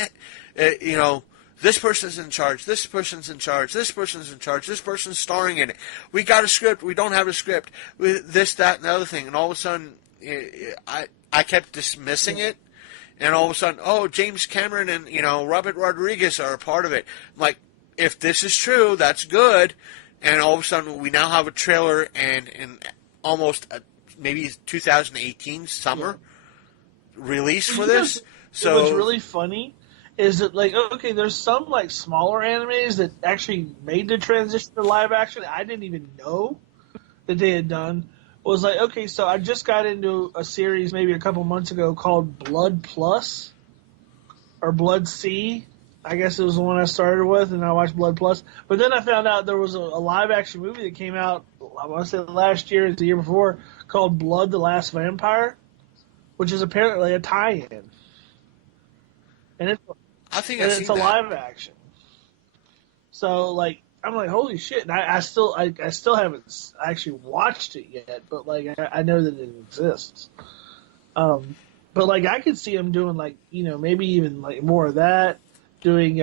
to, you know, this person's in charge. This person's in charge. This person's in charge. This person's starring in it. We got a script. We don't have a script. This, that, and the other thing. And all of a sudden, I kept dismissing it. And all of a sudden, oh, James Cameron and, you know, Robert Rodriguez are a part of it. I'm like, if this is true, that's good. And all of a sudden, we now have a trailer and almost maybe 2018 summer release for this. So what's really funny is that, like, okay, there's some like smaller animes that actually made the transition to live action. I didn't even know that they had done. Was like, okay, so I just got into a series maybe a couple months ago called Blood Plus or Blood C. I guess it was the one I started with, and I watched Blood Plus. But then I found out there was a live-action movie that came out, I want to say last year or the year before, called Blood the Last Vampire, which is apparently a tie-in. And it's a live-action. So, like, I'm like, holy shit. And I still haven't actually watched it yet, but, like, I know that it exists. But, like, I could see them doing, like, you know, maybe even, like, more of that. Doing,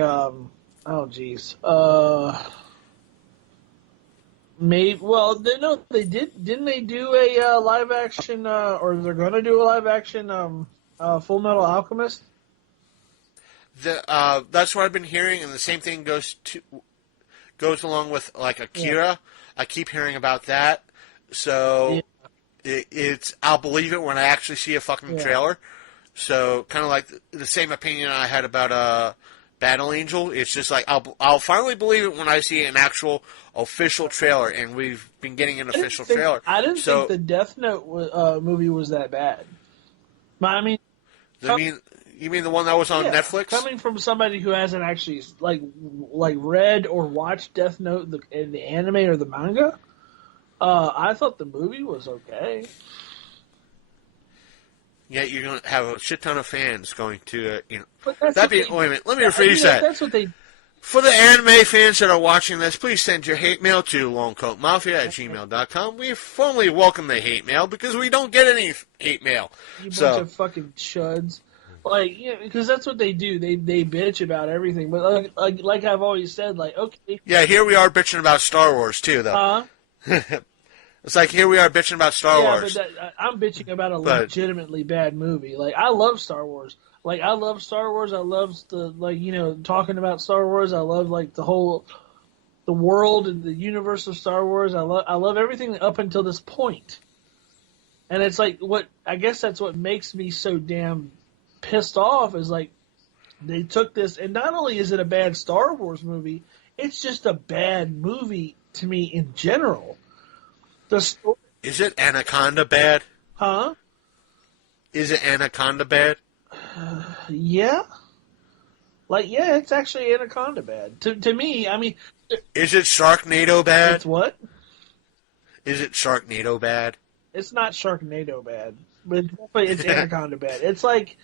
maybe, well, they didn't they do a live action, or they're going to do a live action, Full Metal Alchemist? That's what I've been hearing, and the same thing goes along with, like, Akira. Yeah. I keep hearing about that, so I'll believe it when I actually see a fucking trailer. So, kind of like the same opinion I had about, Battle Angel. It's just like I'll finally believe it when I see an actual official trailer, and we've been getting an official trailer. I didn't think the Death Note movie was that bad. I mean, You mean the one that was on Netflix? Coming from somebody who hasn't actually like read or watched Death Note, the anime or the manga, I thought the movie was okay. Yeah, you're going to have a shit ton of fans going to, But wait a minute, let me rephrase that. That's what they. For the anime fans that are watching this, please send your hate mail to longcoatmafia@gmail.com. We formally welcome the hate mail because we don't get any hate mail. You bunch of fucking chuds. Like, because that's what they do. They bitch about everything. But like I've always said, like, okay. Yeah, here we are bitching about Star Wars, too, though. It's like, here we are bitching about Star Wars. But I'm bitching about a legitimately bad movie. Like, I love Star Wars. Like, I love Star Wars. I love talking about Star Wars. I love, like, the world and the universe of Star Wars. I love everything up until this point. And it's like, I guess that's what makes me so damn pissed off is, like, they took this, and not only is it a bad Star Wars movie, it's just a bad movie to me in general. Is it Anaconda bad? Huh? Is it Anaconda bad? Yeah. Like, yeah, it's actually Anaconda bad. To me, I mean... Is it Sharknado bad? It's what? Is it Sharknado bad? It's not Sharknado bad, but it's Anaconda bad. It's like,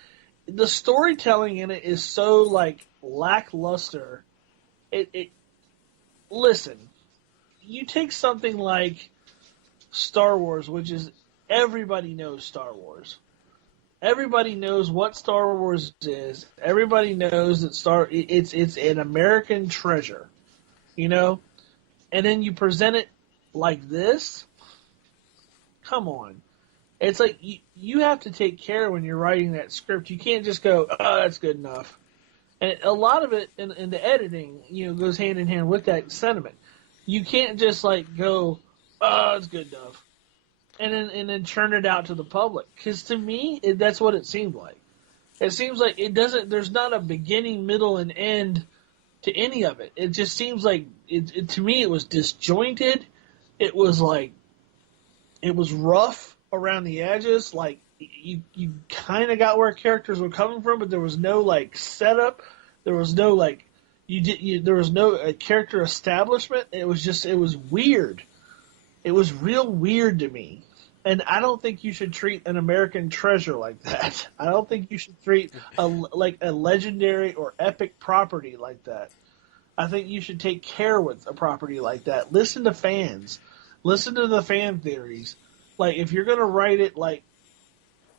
the storytelling in it is so, like, lackluster. Listen, you take something like Star Wars, which is, everybody knows Star Wars. Everybody knows what Star Wars is. Everybody knows that it's an American treasure, And then you present it like this? Come on. It's like you have to take care when you're writing that script. You can't just go, oh, that's good enough. And a lot of it in the editing, goes hand in hand with that sentiment. You can't just like go, oh, it's good enough. And then churn it out to the public. Because to me, that's what it seemed like. It seems like there's not a beginning, middle, and end to any of it. It just seems like, to me, it was disjointed. It was like, it was rough around the edges. Like, you kind of got where characters were coming from, but there was no, like, setup. There was no, like, there was no character establishment. It was weird. It was real weird to me. And I don't think you should treat an American treasure like that. I don't think you should treat a legendary or epic property like that. I think you should take care with a property like that. Listen to fans. Listen to the fan theories. Like, if you're going to write it, like,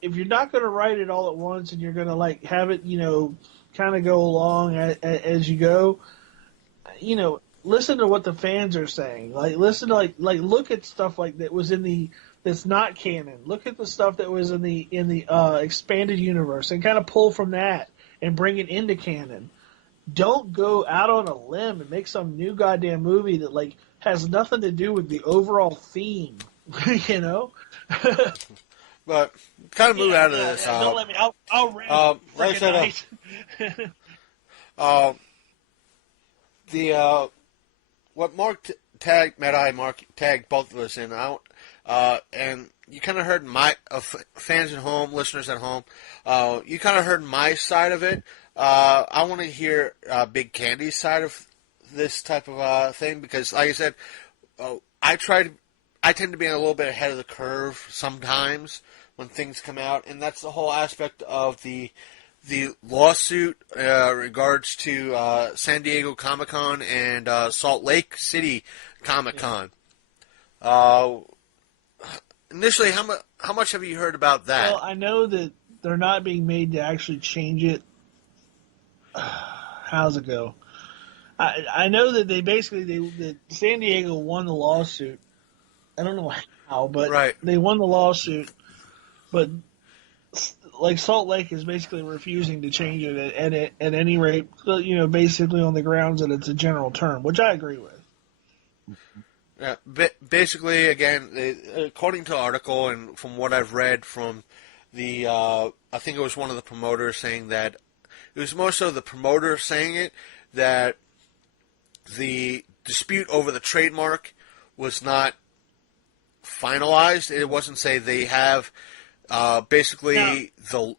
if you're not going to write it all at once and you're going to, like, have it, kind of go along as you go, listen to what the fans are saying. Like, listen to, like look at stuff like that was that's not canon. Look at the stuff that was in the expanded universe and kind of pull from that and bring it into canon. Don't go out on a limb and make some new goddamn movie that like has nothing to do with the overall theme, But kind of move out of this. Don't let me. I'll rant. Like I said, what Mark tagged, Mark tagged both of us in, and you kind of heard my fans at home, listeners at home. You kind of heard my side of it. I want to hear Big Candy's side of this type of thing because, like I said, I tend to be a little bit ahead of the curve sometimes when things come out, and that's the whole aspect of the lawsuit regards to San Diego Comic-Con and Salt Lake City Comic-Con. Initially, how much have you heard about that? Well, I know that they're not being made to actually change it. How's it go? I know that that San Diego won the lawsuit. I don't know how, but they won the lawsuit. But like Salt Lake is basically refusing to change it at any rate. Basically on the grounds that it's a general term, which I agree with. Yeah, basically, again, according to the article and from what I've read from I think it was one of the promoters saying that. It was more so the promoter saying it, that the dispute over the trademark was not finalized. It wasn't say they have Basically,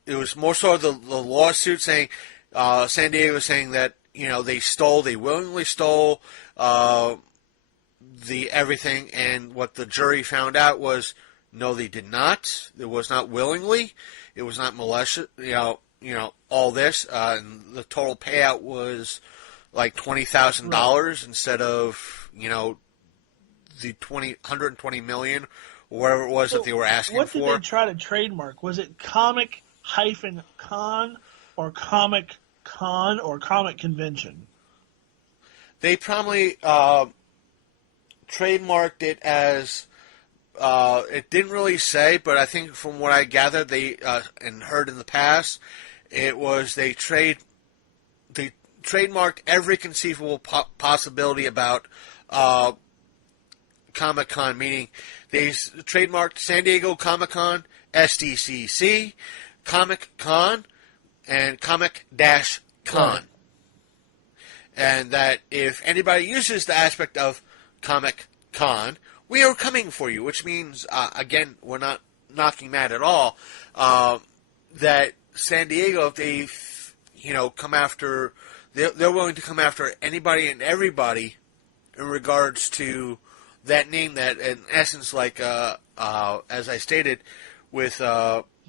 it was more so the lawsuit saying San Diego was saying that they willingly stole the everything, and what the jury found out was no, they did not. It was not willingly. It was not malicious. All this, and the total payout was like $20,000 instead of the $120 million or whatever it was that they were asking for. What did they try to trademark? Was it comic-con or comic con or comic convention? They probably trademarked it as it didn't really say, but I think from what I gathered, they and heard in the past, it was they trademarked every conceivable possibility about Comic-Con, meaning they trademarked San Diego Comic-Con, SDCC, Comic-Con, and Comic-Con. And that if anybody uses the aspect of Comic-Con, we are coming for you, which means, again, we're not knocking that at all, that San Diego, if they, come after, they're willing to come after anybody and everybody in regards to that name that, in essence, like, as I stated, with,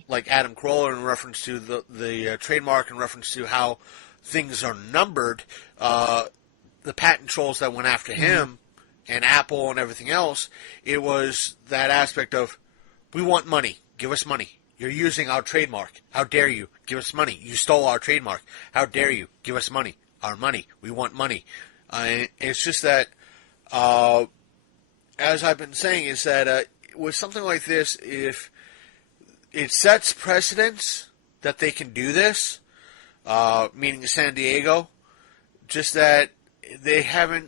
like Adam Carolla in reference to the trademark, in reference to how things are numbered, the patent trolls that went after him, and Apple and everything else, it was that aspect of, we want money, give us money. You're using our trademark. How dare you? Give us money. You stole our trademark. How dare you? Give us money. Our money. We want money. It's just that, as I've been saying, is that with something like this, if it sets precedence that they can do this, meaning San Diego, just that they have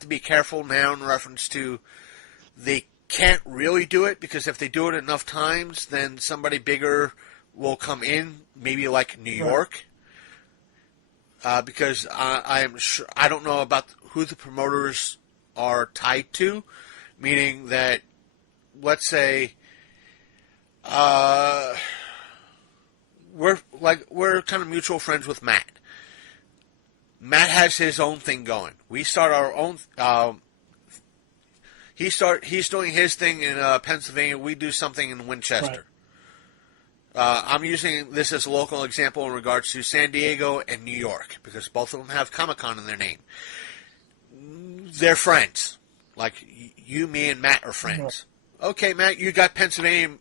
to be careful now in reference to they can't really do it, because if they do it enough times, then somebody bigger will come in, maybe like New York. Because I am sure, I don't know about who the promoters are tied to, meaning that, let's say, we're kind of mutual friends with Matt. Matt has his own thing going. We start our own. He's doing his thing in Pennsylvania. We do something in Winchester. Right. I'm using this as a local example in regards to San Diego and New York, because both of them have Comic-Con in their name. They're friends. Like, you, me, and Matt are friends. Right. Okay, Matt, you got Pennsylvania.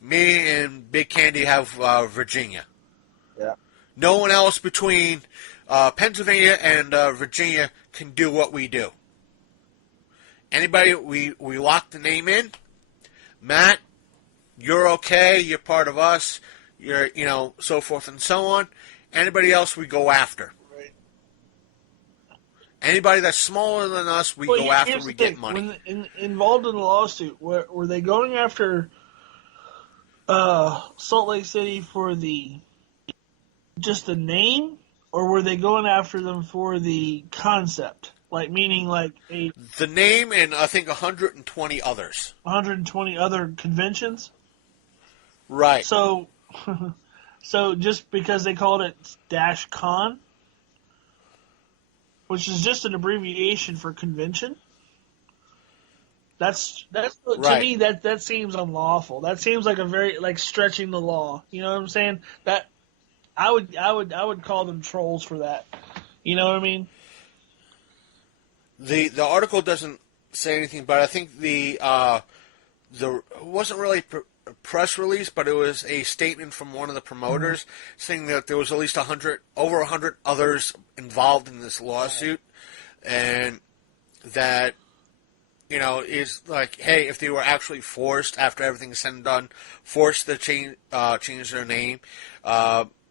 Me and Big Candy have Virginia. Yeah. No one else between Pennsylvania and Virginia can do what we do. Anybody, we lock the name in. Matt, you're okay. You're part of us. You're, so forth and so on. Anybody else, we go after. Right. Anybody that's smaller than us, we go after. We get money. When involved in the lawsuit, were they going after Salt Lake City for just the name, or were they going after them for the concept? Like, meaning like the name and I think 120 others. 120 other conventions? Right. So just because they called it -con, which is just an abbreviation for convention, that's right. To me that seems unlawful. That seems like a very stretching the law. You know what I'm saying? That I would call them trolls for that. You know what I mean? The article doesn't say anything, but I think it wasn't really a press release, but it was a statement from one of the promoters saying that there was at least over 100 others involved in this lawsuit, and that is like, hey, if they were actually forced after everything's said and done, forced to change their name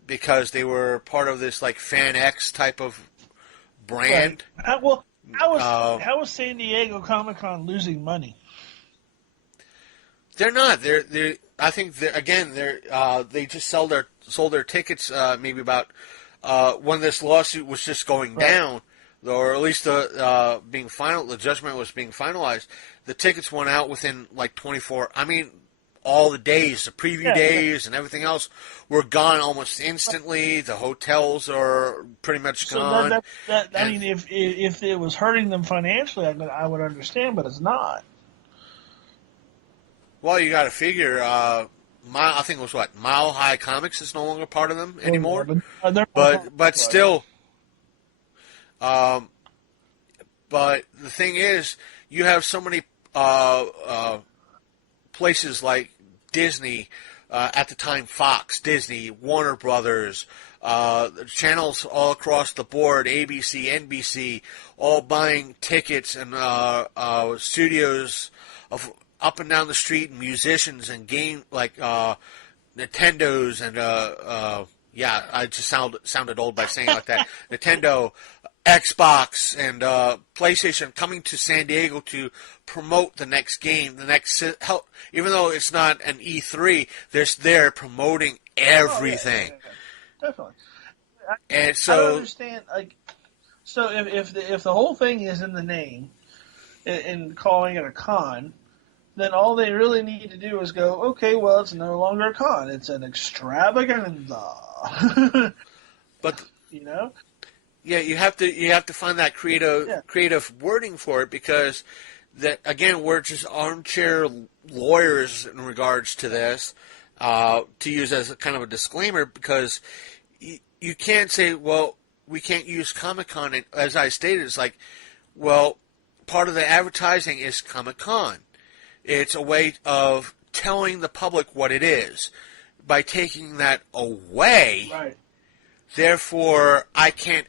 because they were part of this Fan X type of brand. Right. How was San Diego Comic-Con losing money? They're not. I think they just sold their tickets maybe about when this lawsuit was just going down, or at least the judgment was being finalized. The tickets went out within 24. I mean, all the days, the preview days, yeah. and everything else were gone almost instantly. The hotels are pretty much So gone. I mean, if it was hurting them financially, I would understand, but it's not. Well, you got to figure. I think it was what Mile High Comics is no longer part of them anymore. Yeah, but they're But still, but the thing is, you have so many places like Disney, at the time Fox, Disney, Warner Brothers, channels all across the board, ABC, NBC, all buying tickets, and studios of up and down the street, and musicians and game like Nintendos and yeah, I just sounded old by saying it like that. Nintendo, Xbox, and PlayStation coming to San Diego to promote the next game, even though it's not an E3, they're there promoting everything. Oh, yeah. Definitely. And so I don't understand. Like, so if the whole thing is in the name, and calling it a con, then all they really need to do is go, okay, well, it's no longer a con; it's an extravaganza. But you know. Yeah, you have to find that creative wording for it, because that again, we're just armchair lawyers in regards to this, to use as a kind of a disclaimer, because you can't say, well, we can't use Comic-Con, and as I stated, it's like, well, part of the advertising is Comic-Con. It's a way of telling the public what it is. By taking that away, right. Therefore, I can't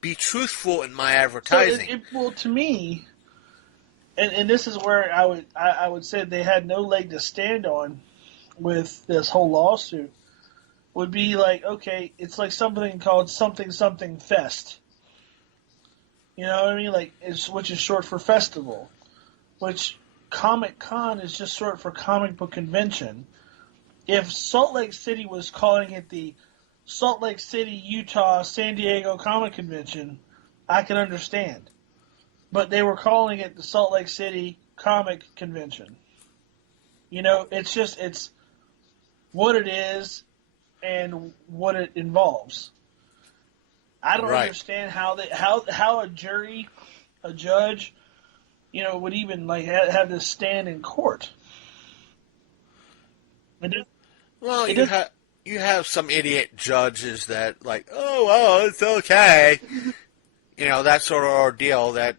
be truthful in my advertising. So well, to me, and this is where I would say they had no leg to stand on with this whole lawsuit. Would be like, okay, it's like something called something fest. You know what I mean? Like, which is short for festival, which Comic-Con is just short for comic book convention. If Salt Lake City was calling it the Salt Lake City, Utah, San Diego Comic Convention, I can understand. But they were calling it the Salt Lake City Comic Convention. You know, it's what it is and what it involves. I don't understand how a judge, you know, would even like have this stand in court. Well, you have some idiot judges that like, oh, well, it's okay. You know, that sort of ordeal that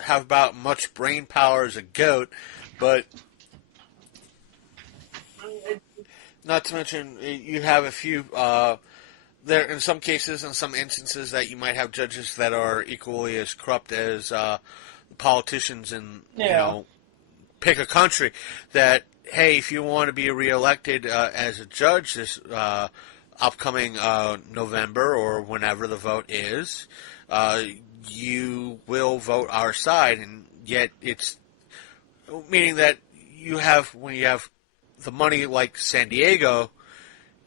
have about much brain power as a goat, but not to mention you have a few, there in some cases, in some instances, that you might have judges that are equally as corrupt as politicians in, you know, pick a country that, hey, if you want to be reelected as a judge this upcoming November or whenever the vote is, you will vote our side. And yet it's meaning that when you have the money like San Diego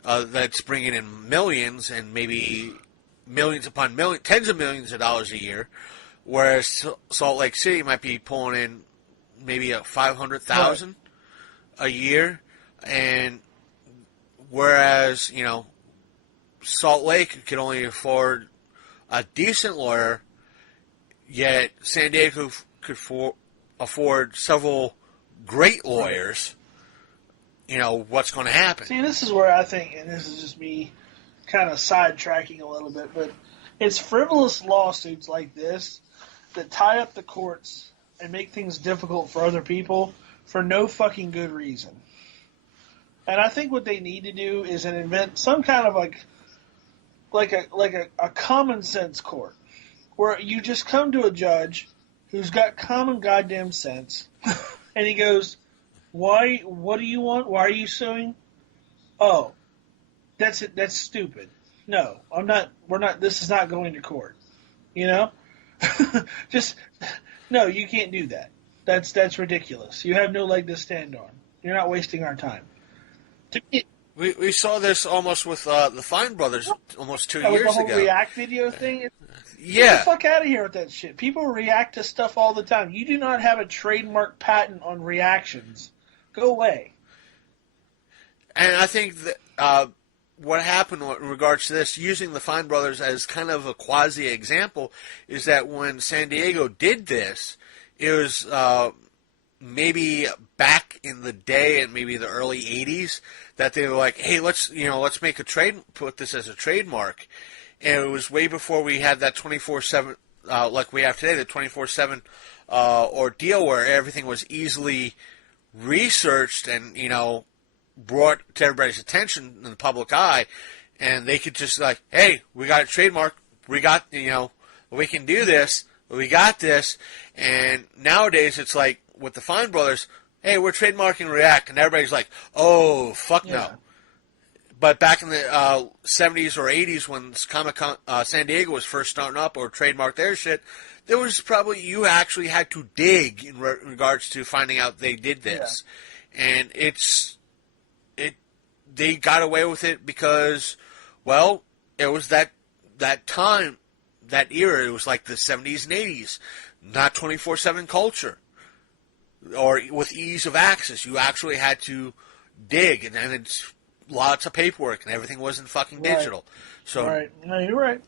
that's bringing in millions and maybe millions upon millions, tens of millions of dollars a year, whereas Salt Lake City might be pulling in maybe $500,000 a year, and whereas, you know, Salt Lake could only afford a decent lawyer, yet San Diego could afford several great lawyers. You know, what's going to happen? See, this is where I think, and this is just me kind of sidetracking a little bit, but it's frivolous lawsuits like this that tie up the courts and make things difficult for other people for no fucking good reason. And I think what they need to do is invent some kind of like a common sense court where you just come to a judge who's got common goddamn sense and he goes, "Why? What do you want? Why are you suing?" "Oh, that's it. That's stupid. No, I'm not. We're not. This is not going to court. You know, just no. You can't do that. That's ridiculous. You have no leg to stand on. You're not wasting our time." We saw this almost with the Fine Brothers almost 2 years with the whole ago. React video thing. Yeah. Get the fuck out of here with that shit. People react to stuff all the time. You do not have a trademark patent on reactions. Go away. And I think that what happened in regards to this, using the Fine Brothers as kind of a quasi-example, is that when San Diego did this, it was maybe back in the day, and maybe the early 80s, that they were like, hey, let's make put this as a trademark. And it was way before we had that 24/7, like we have today, the 24/7 ordeal where everything was easily researched and, brought to everybody's attention in the public eye, and they could just like, hey, we got a trademark, we got, we can do this, we got this. And nowadays it's like with the Fine Brothers, hey, we're trademarking React, and everybody's like, oh, fuck no. But back in the 70s or 80s when Comic-Con San Diego was first starting up or trademarked their shit, there was probably, you actually had to dig in regards to finding out they did this. Yeah. And they got away with it because, well, it was that time, that era. It was like the 70s and 80s, not 24/7 culture, or with ease of access. You actually had to dig, and then it's lots of paperwork, and everything wasn't fucking digital. So, right, no, you're right.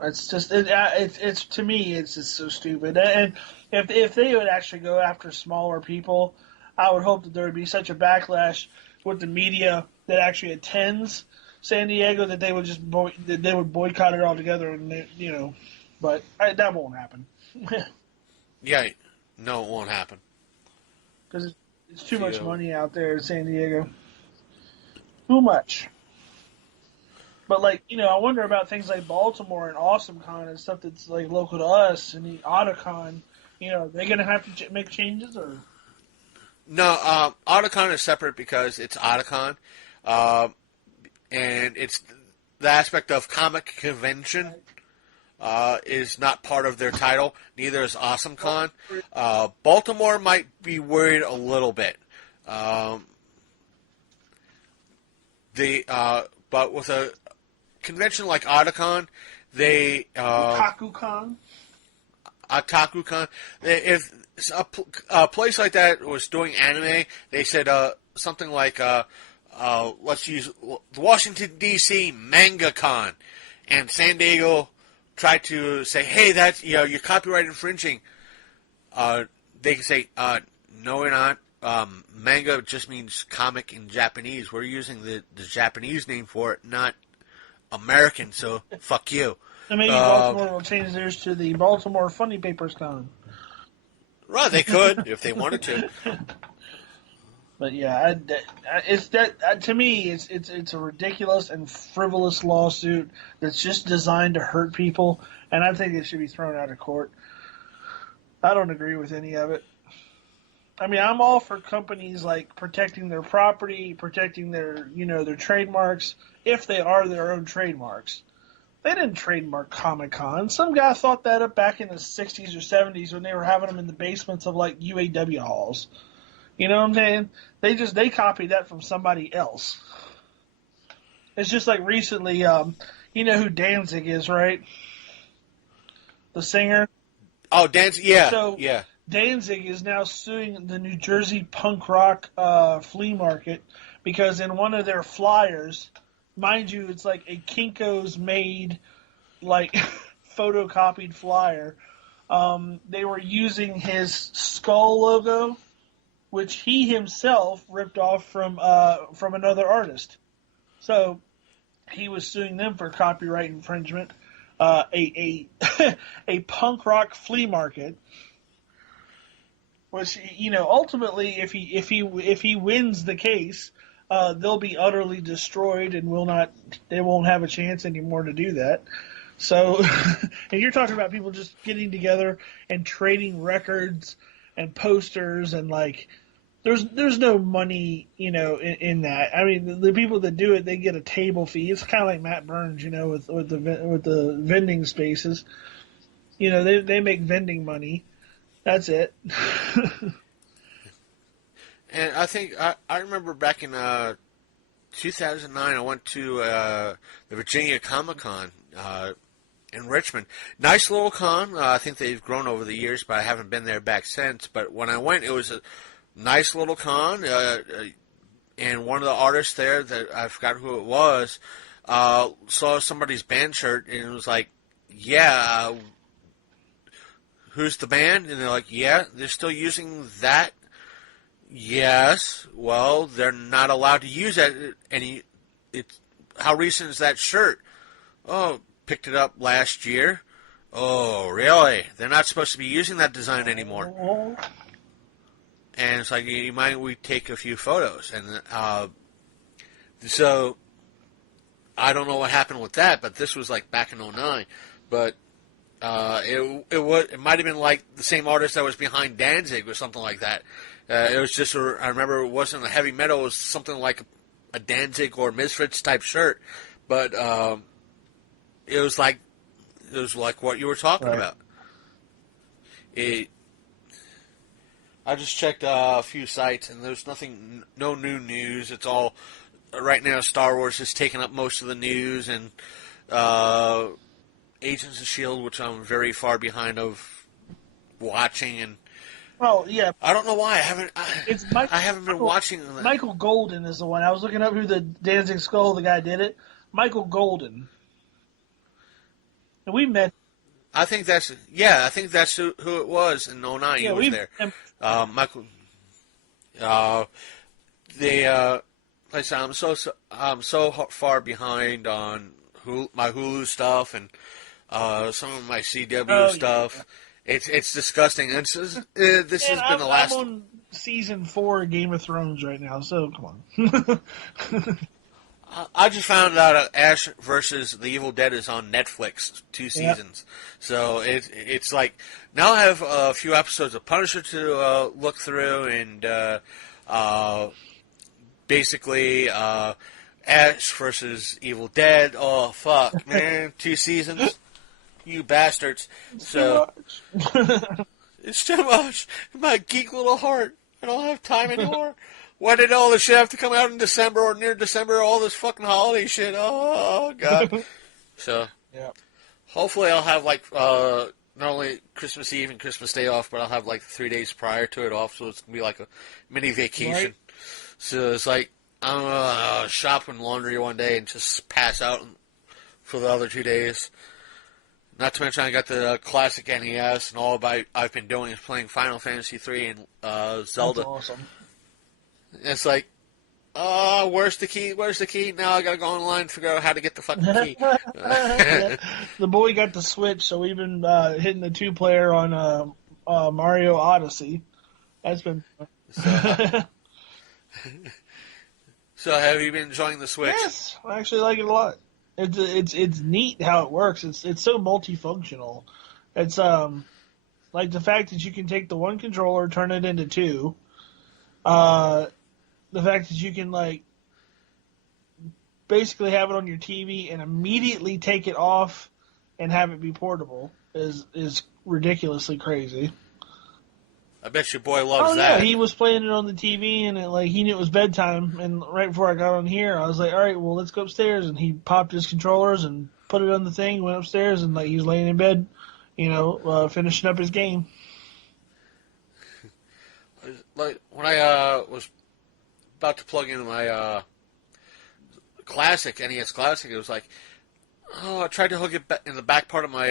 It's just it's to me, it's just so stupid. And if they would actually go after smaller people, I would hope that there would be such a backlash with the media that actually attends San Diego that they would just they would boycott it altogether, and but that won't happen. Yeah, no, it won't happen because it's too much money out there in San Diego. Too much. But I wonder about things like Baltimore and AwesomeCon and stuff that's like local to us, and the Otakon. They're gonna have to make changes or. No, Otakon is separate because it's Otakon, and it's the aspect of comic convention is not part of their title. Neither is AwesomeCon. Baltimore might be worried a little bit. But with a convention like Otakon, they OtakuCon. If a place like that was doing anime, they said something like, let's use the Washington, D.C. MangaCon, and San Diego tried to say, hey, that's, you're copyright infringing. They can say, no, we're not. Manga just means comic in Japanese. We're using the Japanese name for it, not American, so fuck you. So maybe Baltimore will change theirs to the Baltimore Funny Papers Con. Right, they could if they wanted to. But yeah, it's that to me, it's a ridiculous and frivolous lawsuit that's just designed to hurt people, and I think it should be thrown out of court. I don't agree with any of it. I mean, I'm all for companies like protecting their property, protecting their their trademarks if they are their own trademarks. They didn't trademark Comic-Con. Some guy thought that up back in the 60s or 70s when they were having them in the basements of like UAW halls. You know what I'm saying? They copied that from somebody else. It's just like recently, you know who Danzig is, right? The singer. Oh, Danzig, yeah. So, yeah. Danzig is now suing the New Jersey punk rock flea market because in one of their flyers, mind you, it's like a Kinko's made, like, photocopied flyer. They were using his skull logo, which he himself ripped off from another artist. So he was suing them for copyright infringement. A punk rock flea market, which ultimately, if he wins the case, they'll be utterly destroyed and they won't have a chance anymore to do that. So, and you're talking about people just getting together and trading records and posters and like, there's no money, in that. I mean, the people that do it, they get a table fee. It's kind of like Matt Burns, with the vending spaces. They make vending money. That's it. And I think I remember back in 2009, I went to the Virginia Comic Con in Richmond. Nice little con. I think they've grown over the years, but I haven't been there back since. But when I went, it was a nice little con. and one of the artists there that I forgot who it was saw somebody's band shirt and it was like, yeah, who's the band? And they're like, yeah, they're still using that. Yes, well, they're not allowed to use that. How recent is that shirt? Oh, picked it up last year. Oh, really? They're not supposed to be using that design anymore. And it's like, you mind we take a few photos? And so I don't know what happened with that, but this was like back in '09. But it might have been like the same artist that was behind Danzig or something like that. It was just I remember it wasn't a heavy metal. It was something like a Danzig or Misfits type shirt, but it was like what you were talking about. I just checked a few sites, and there's no new news. It's all right now. Star Wars is taking up most of the news, and Agents of S.H.I.E.L.D., which I'm very far behind of watching, and well, yeah, I don't know why I haven't been watching that. Michael Golden is the one. I was looking up who the Danzig Skull, the guy did it. Michael Golden. And we met. I think that's who it was in '09. He was there. Michael. Like I said, I'm so far behind on my Hulu stuff and some of my CW stuff. Yeah. It's disgusting. This has been the last. I'm on season 4 of Game of Thrones right now, so come on. I just found out Ash versus the Evil Dead is on Netflix, 2 seasons. Yep. So it's like now I have a few episodes of Punisher to look through, and basically Ash versus Evil Dead. Oh fuck, man, 2 seasons, you bastards! It's too much. My geek little heart. I don't have time anymore. Why did all this shit have to come out in December or near December? All this fucking holiday shit. Oh, God. So, yeah. Hopefully I'll have, like, not only Christmas Eve and Christmas Day off, but I'll have, like, 3 days prior to it off, so it's going to be like a mini vacation. Right. So it's like, I'm going to shop and laundry one day and just pass out for the other 2 days. Not to mention I got the classic NES, and all I've been doing is playing Final Fantasy III and Zelda. That's awesome. It's like, where's the key? Where's the key? Now I gotta go online and figure out how to get the fucking key. The boy got the Switch, so we've been hitting the 2-player on Mario Odyssey. That's been fun. So have you been enjoying the Switch? Yes, I actually like it a lot. It's neat how it works. It's so multifunctional. It's like the fact that you can take the one controller, turn it into 2. The fact that you can, like, basically have it on your TV and immediately take it off and have it be portable is ridiculously crazy. I bet your boy loves that. Yeah, he was playing it on the TV and he knew it was bedtime. And right before I got on here, I was like, all right, well, let's go upstairs. And he popped his controllers and put it on the thing, went upstairs, and he was laying in bed, finishing up his game. Like when I was about to plug in my NES Classic, it was like, I tried to hook it in the back part of my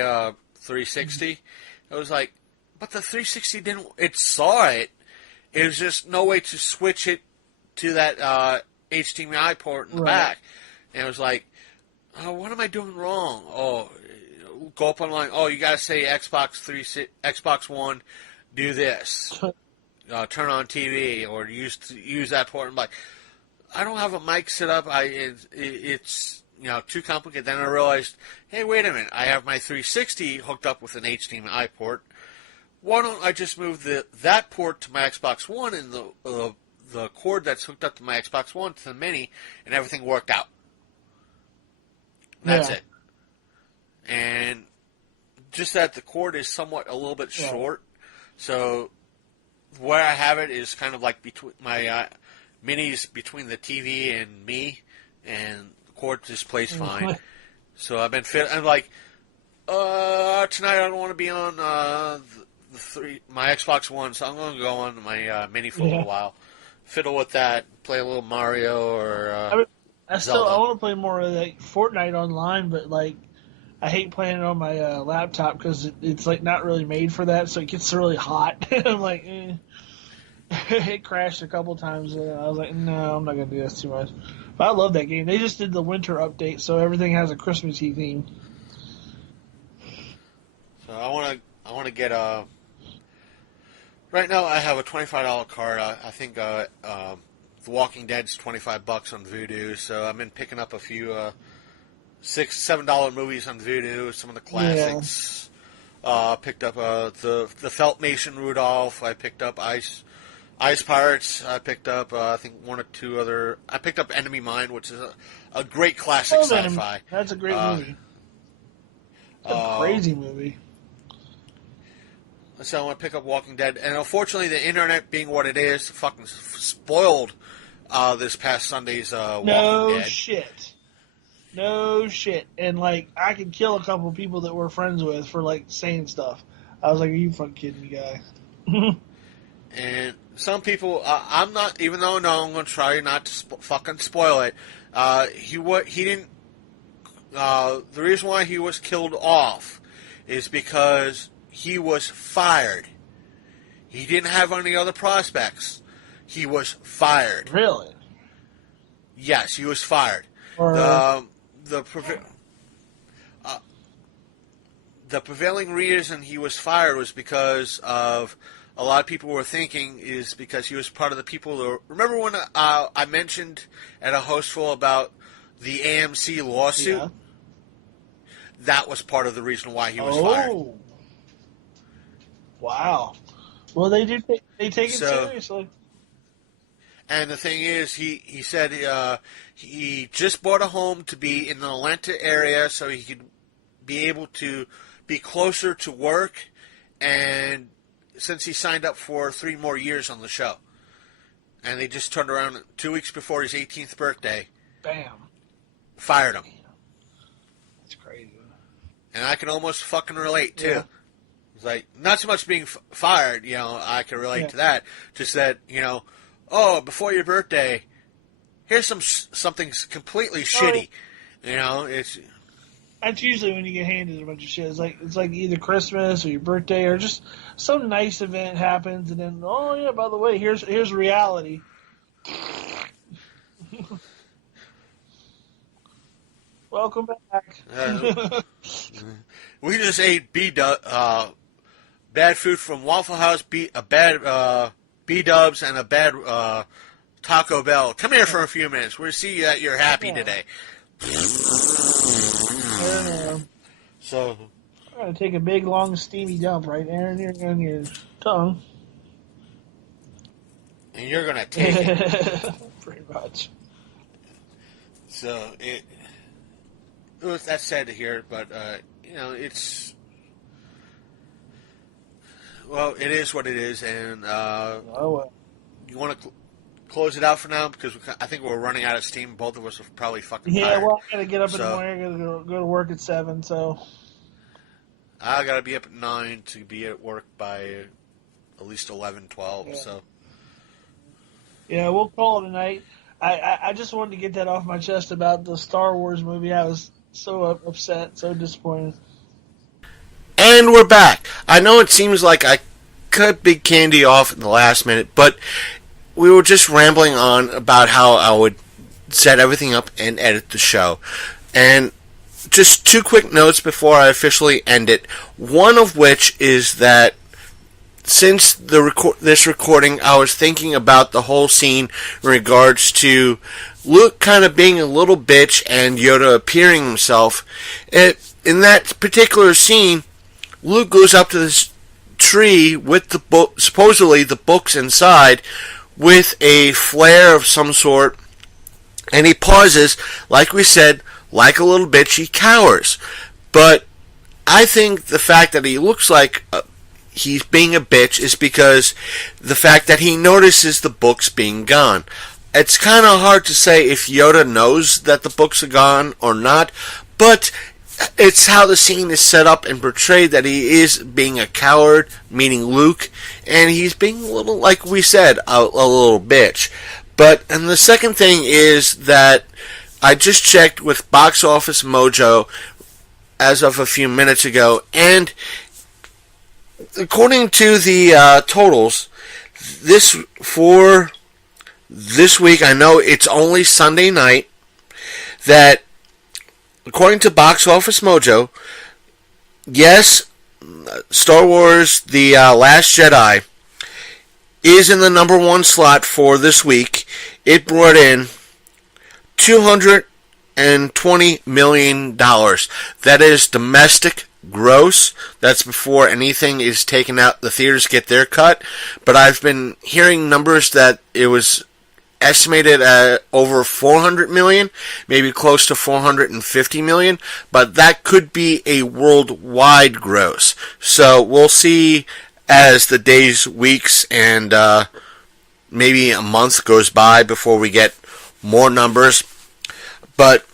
360. It was like, but the 360 didn't. It saw it. It was just no way to switch it to that HDMI port in the back. And it was like, what am I doing wrong? Go up online. You gotta say Xbox One, do this. Turn on TV or use that port. I'm like, I don't have a mic set up. It's too complicated. Then I realized, hey, wait a minute. I have my 360 hooked up with an HDMI port. Why don't I just move that port to my Xbox One and the cord that's hooked up to my Xbox One to the Mini, and everything worked out. That's it. And just that the cord is somewhat a little bit short, so where I have it is kind of like between my Mini's between the TV and me, and the cord just plays fine. So I've been I'm like, tonight I don't want to be on my Xbox One, so I'm going to go on my Mini for a little while. fiddle with that, play a little Mario or I want to play more of like Fortnite online, but like I hate playing it on my laptop because it's like not really made for that, so it gets really hot. I'm like, it crashed a couple times, and I was like, no, I'm not gonna do this too much. But I love that game. They just did the winter update, so everything has a Christmassy theme. So I want to get a. Right now, I have a $25 card. I think The Walking Dead's $25 on Vudu, so I've been picking up a few $6-7 movies on Vudu. Some of the classics. Picked up the Feltmation Rudolph. I picked up Ice Pirates. I picked up I think one or two other. I picked up Enemy Mine, which is a great classic sci-fi. That's a great movie. It's a crazy movie. So I want to pick up Walking Dead, and unfortunately, the internet being what it is, fucking spoiled this past Sunday's Walking Dead. No shit. And like, I could kill a couple people that we're friends with for like saying stuff. I was like, "Are you fucking kidding me, guy?" And some people, I'm not. Even though no, I'm going to try not to fucking spoil it. He didn't. The reason why he was killed off is because he was fired. He didn't have any other prospects. He was fired. Really? Yes, he was fired. The prevailing reason he was fired was because of a lot of people were thinking is because he was part of the people that remember when I mentioned at a Hostful about the AMC lawsuit? Yeah. That was part of the reason why he was fired. Wow. Well, they take it seriously. And the thing is, he said he just bought a home to be in the Atlanta area so he could be able to be closer to work, and since he signed up for 3 more years on the show. And they just turned around 2 weeks before his 18th birthday. Bam. Fired him. That's crazy. And I can almost fucking relate, too. Yeah. It's like, not so much being fired, I can relate to that. Just that, before your birthday, here's something completely shitty. It's... That's usually when you get handed a bunch of shit. It's like either Christmas or your birthday or just some nice event happens, and then by the way, here's reality. Welcome back. We just ate bad food from Waffle House, bad B-dubs, and a bad Taco Bell. Come here for a few minutes. We'll see that you're happy today. So I'm gonna take a big, long, steamy dump right there in your tongue, and you're gonna take it. Pretty much. So it was that's sad to hear, but it's it is what it is, and you want to close it out for now because I think we're running out of steam. Both of us are probably fucking tired. Yeah, well, I gotta get up in the morning. I gotta go to work at 7, so I gotta be up at 9 to be at work by at least 11, 12. Yeah. So yeah, we'll call it a night. I just wanted to get that off my chest about the Star Wars movie. I was so upset, so disappointed. And we're back. I know it seems like I cut Big Candy off in the last minute, but we were just rambling on about how I would set everything up and edit the show. And just 2 quick notes before I officially end it. One of which is that since this recording, I was thinking about the whole scene in regards to Luke kind of being a little bitch and Yoda appearing himself. In that particular scene, Luke goes up to this tree with the supposedly the books inside, with a flare of some sort, and he pauses, like we said, like a little bitch, he cowers. But I think the fact that he looks like he's being a bitch is because the fact that he notices the books being gone. It's kind of hard to say if Yoda knows that the books are gone or not, but it's how the scene is set up and portrayed that he is being a coward, meaning Luke, and he's being a little, like we said, a little bitch. And the second thing is that I just checked with Box Office Mojo as of a few minutes ago, and according to the totals, for this week, I know it's only Sunday night, that according to Box Office Mojo, yes, Star Wars The Last Jedi is in the number one slot for this week. It brought in $220 million. That is domestic gross. That's before anything is taken out. The theaters get their cut. But I've been hearing numbers that it was estimated at over 400 million, maybe close to 450 million, but that could be a worldwide gross. So we'll see as the days, weeks, and maybe a month goes by before we get more numbers. But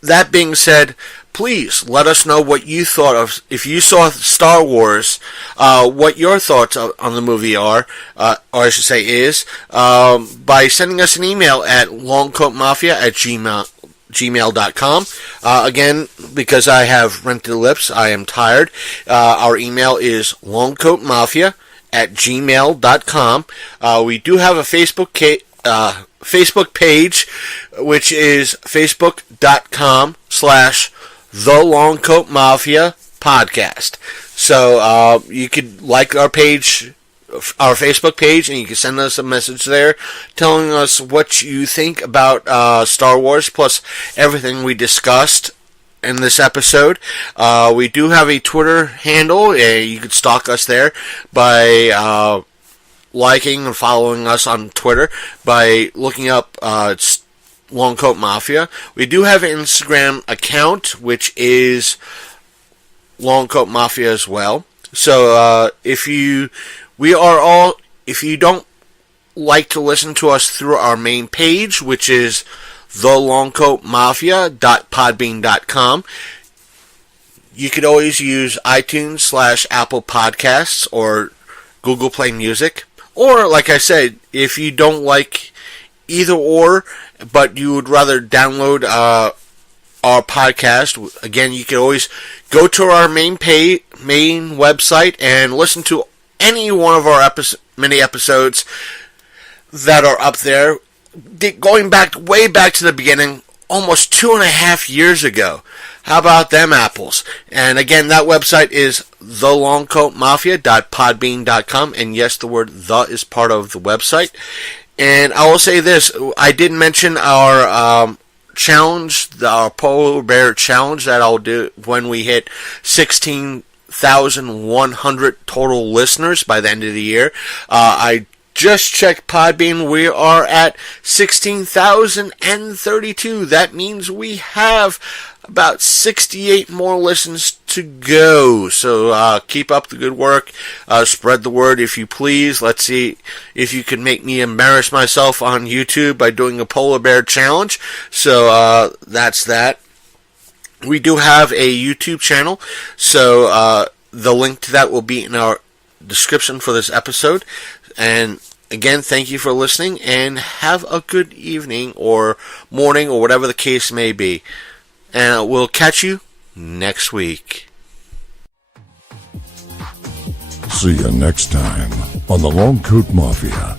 that being said, please let us know what you thought of, if you saw Star Wars, what your thoughts on the movie are, or I should say is, by sending us an email at longcoatmafia@gmail.com. Again, because I have rented lips, I am tired. Our email is longcoatmafia@gmail.com. We do have a Facebook page, which is facebook.com/The Long Coat Mafia Podcast. So you could like our page, our Facebook page, and you can send us a message there telling us what you think about Star Wars, plus everything we discussed in this episode. We do have a Twitter handle. You could stalk us there by liking and following us on Twitter by looking up Long Coat Mafia. We do have an Instagram account, which is Long Coat Mafia as well. So if you don't like to listen to us through our main page, which is thelongcoatmafia.podbean.com, you could always use iTunes / Apple Podcasts or Google Play Music. Or, like I said, if you don't like either or, but you would rather download our podcast, again, you can always go to our main website and listen to any one of our many episodes that are up there, going way back to the beginning, almost 2.5 years ago. How about them apples? And again, that website is thelongcoatmafia.podbean.com, and yes, the word "the" is part of the website. And I will say this, I did mention our challenge, our Polar Bear Challenge that I'll do when we hit 16,100 total listeners by the end of the year. I just checked Podbean. We are at 16,032. That means we have about 68 more listens to go. So keep up the good work. Spread the word if you please. Let's see if you can make me embarrass myself on YouTube by doing a Polar Bear Challenge. So that's that. We do have a YouTube channel. So the link to that will be in our description for this episode. And again, thank you for listening, and have a good evening or morning or whatever the case may be. And we'll catch you next week. See you next time on the Long Coat Mafia.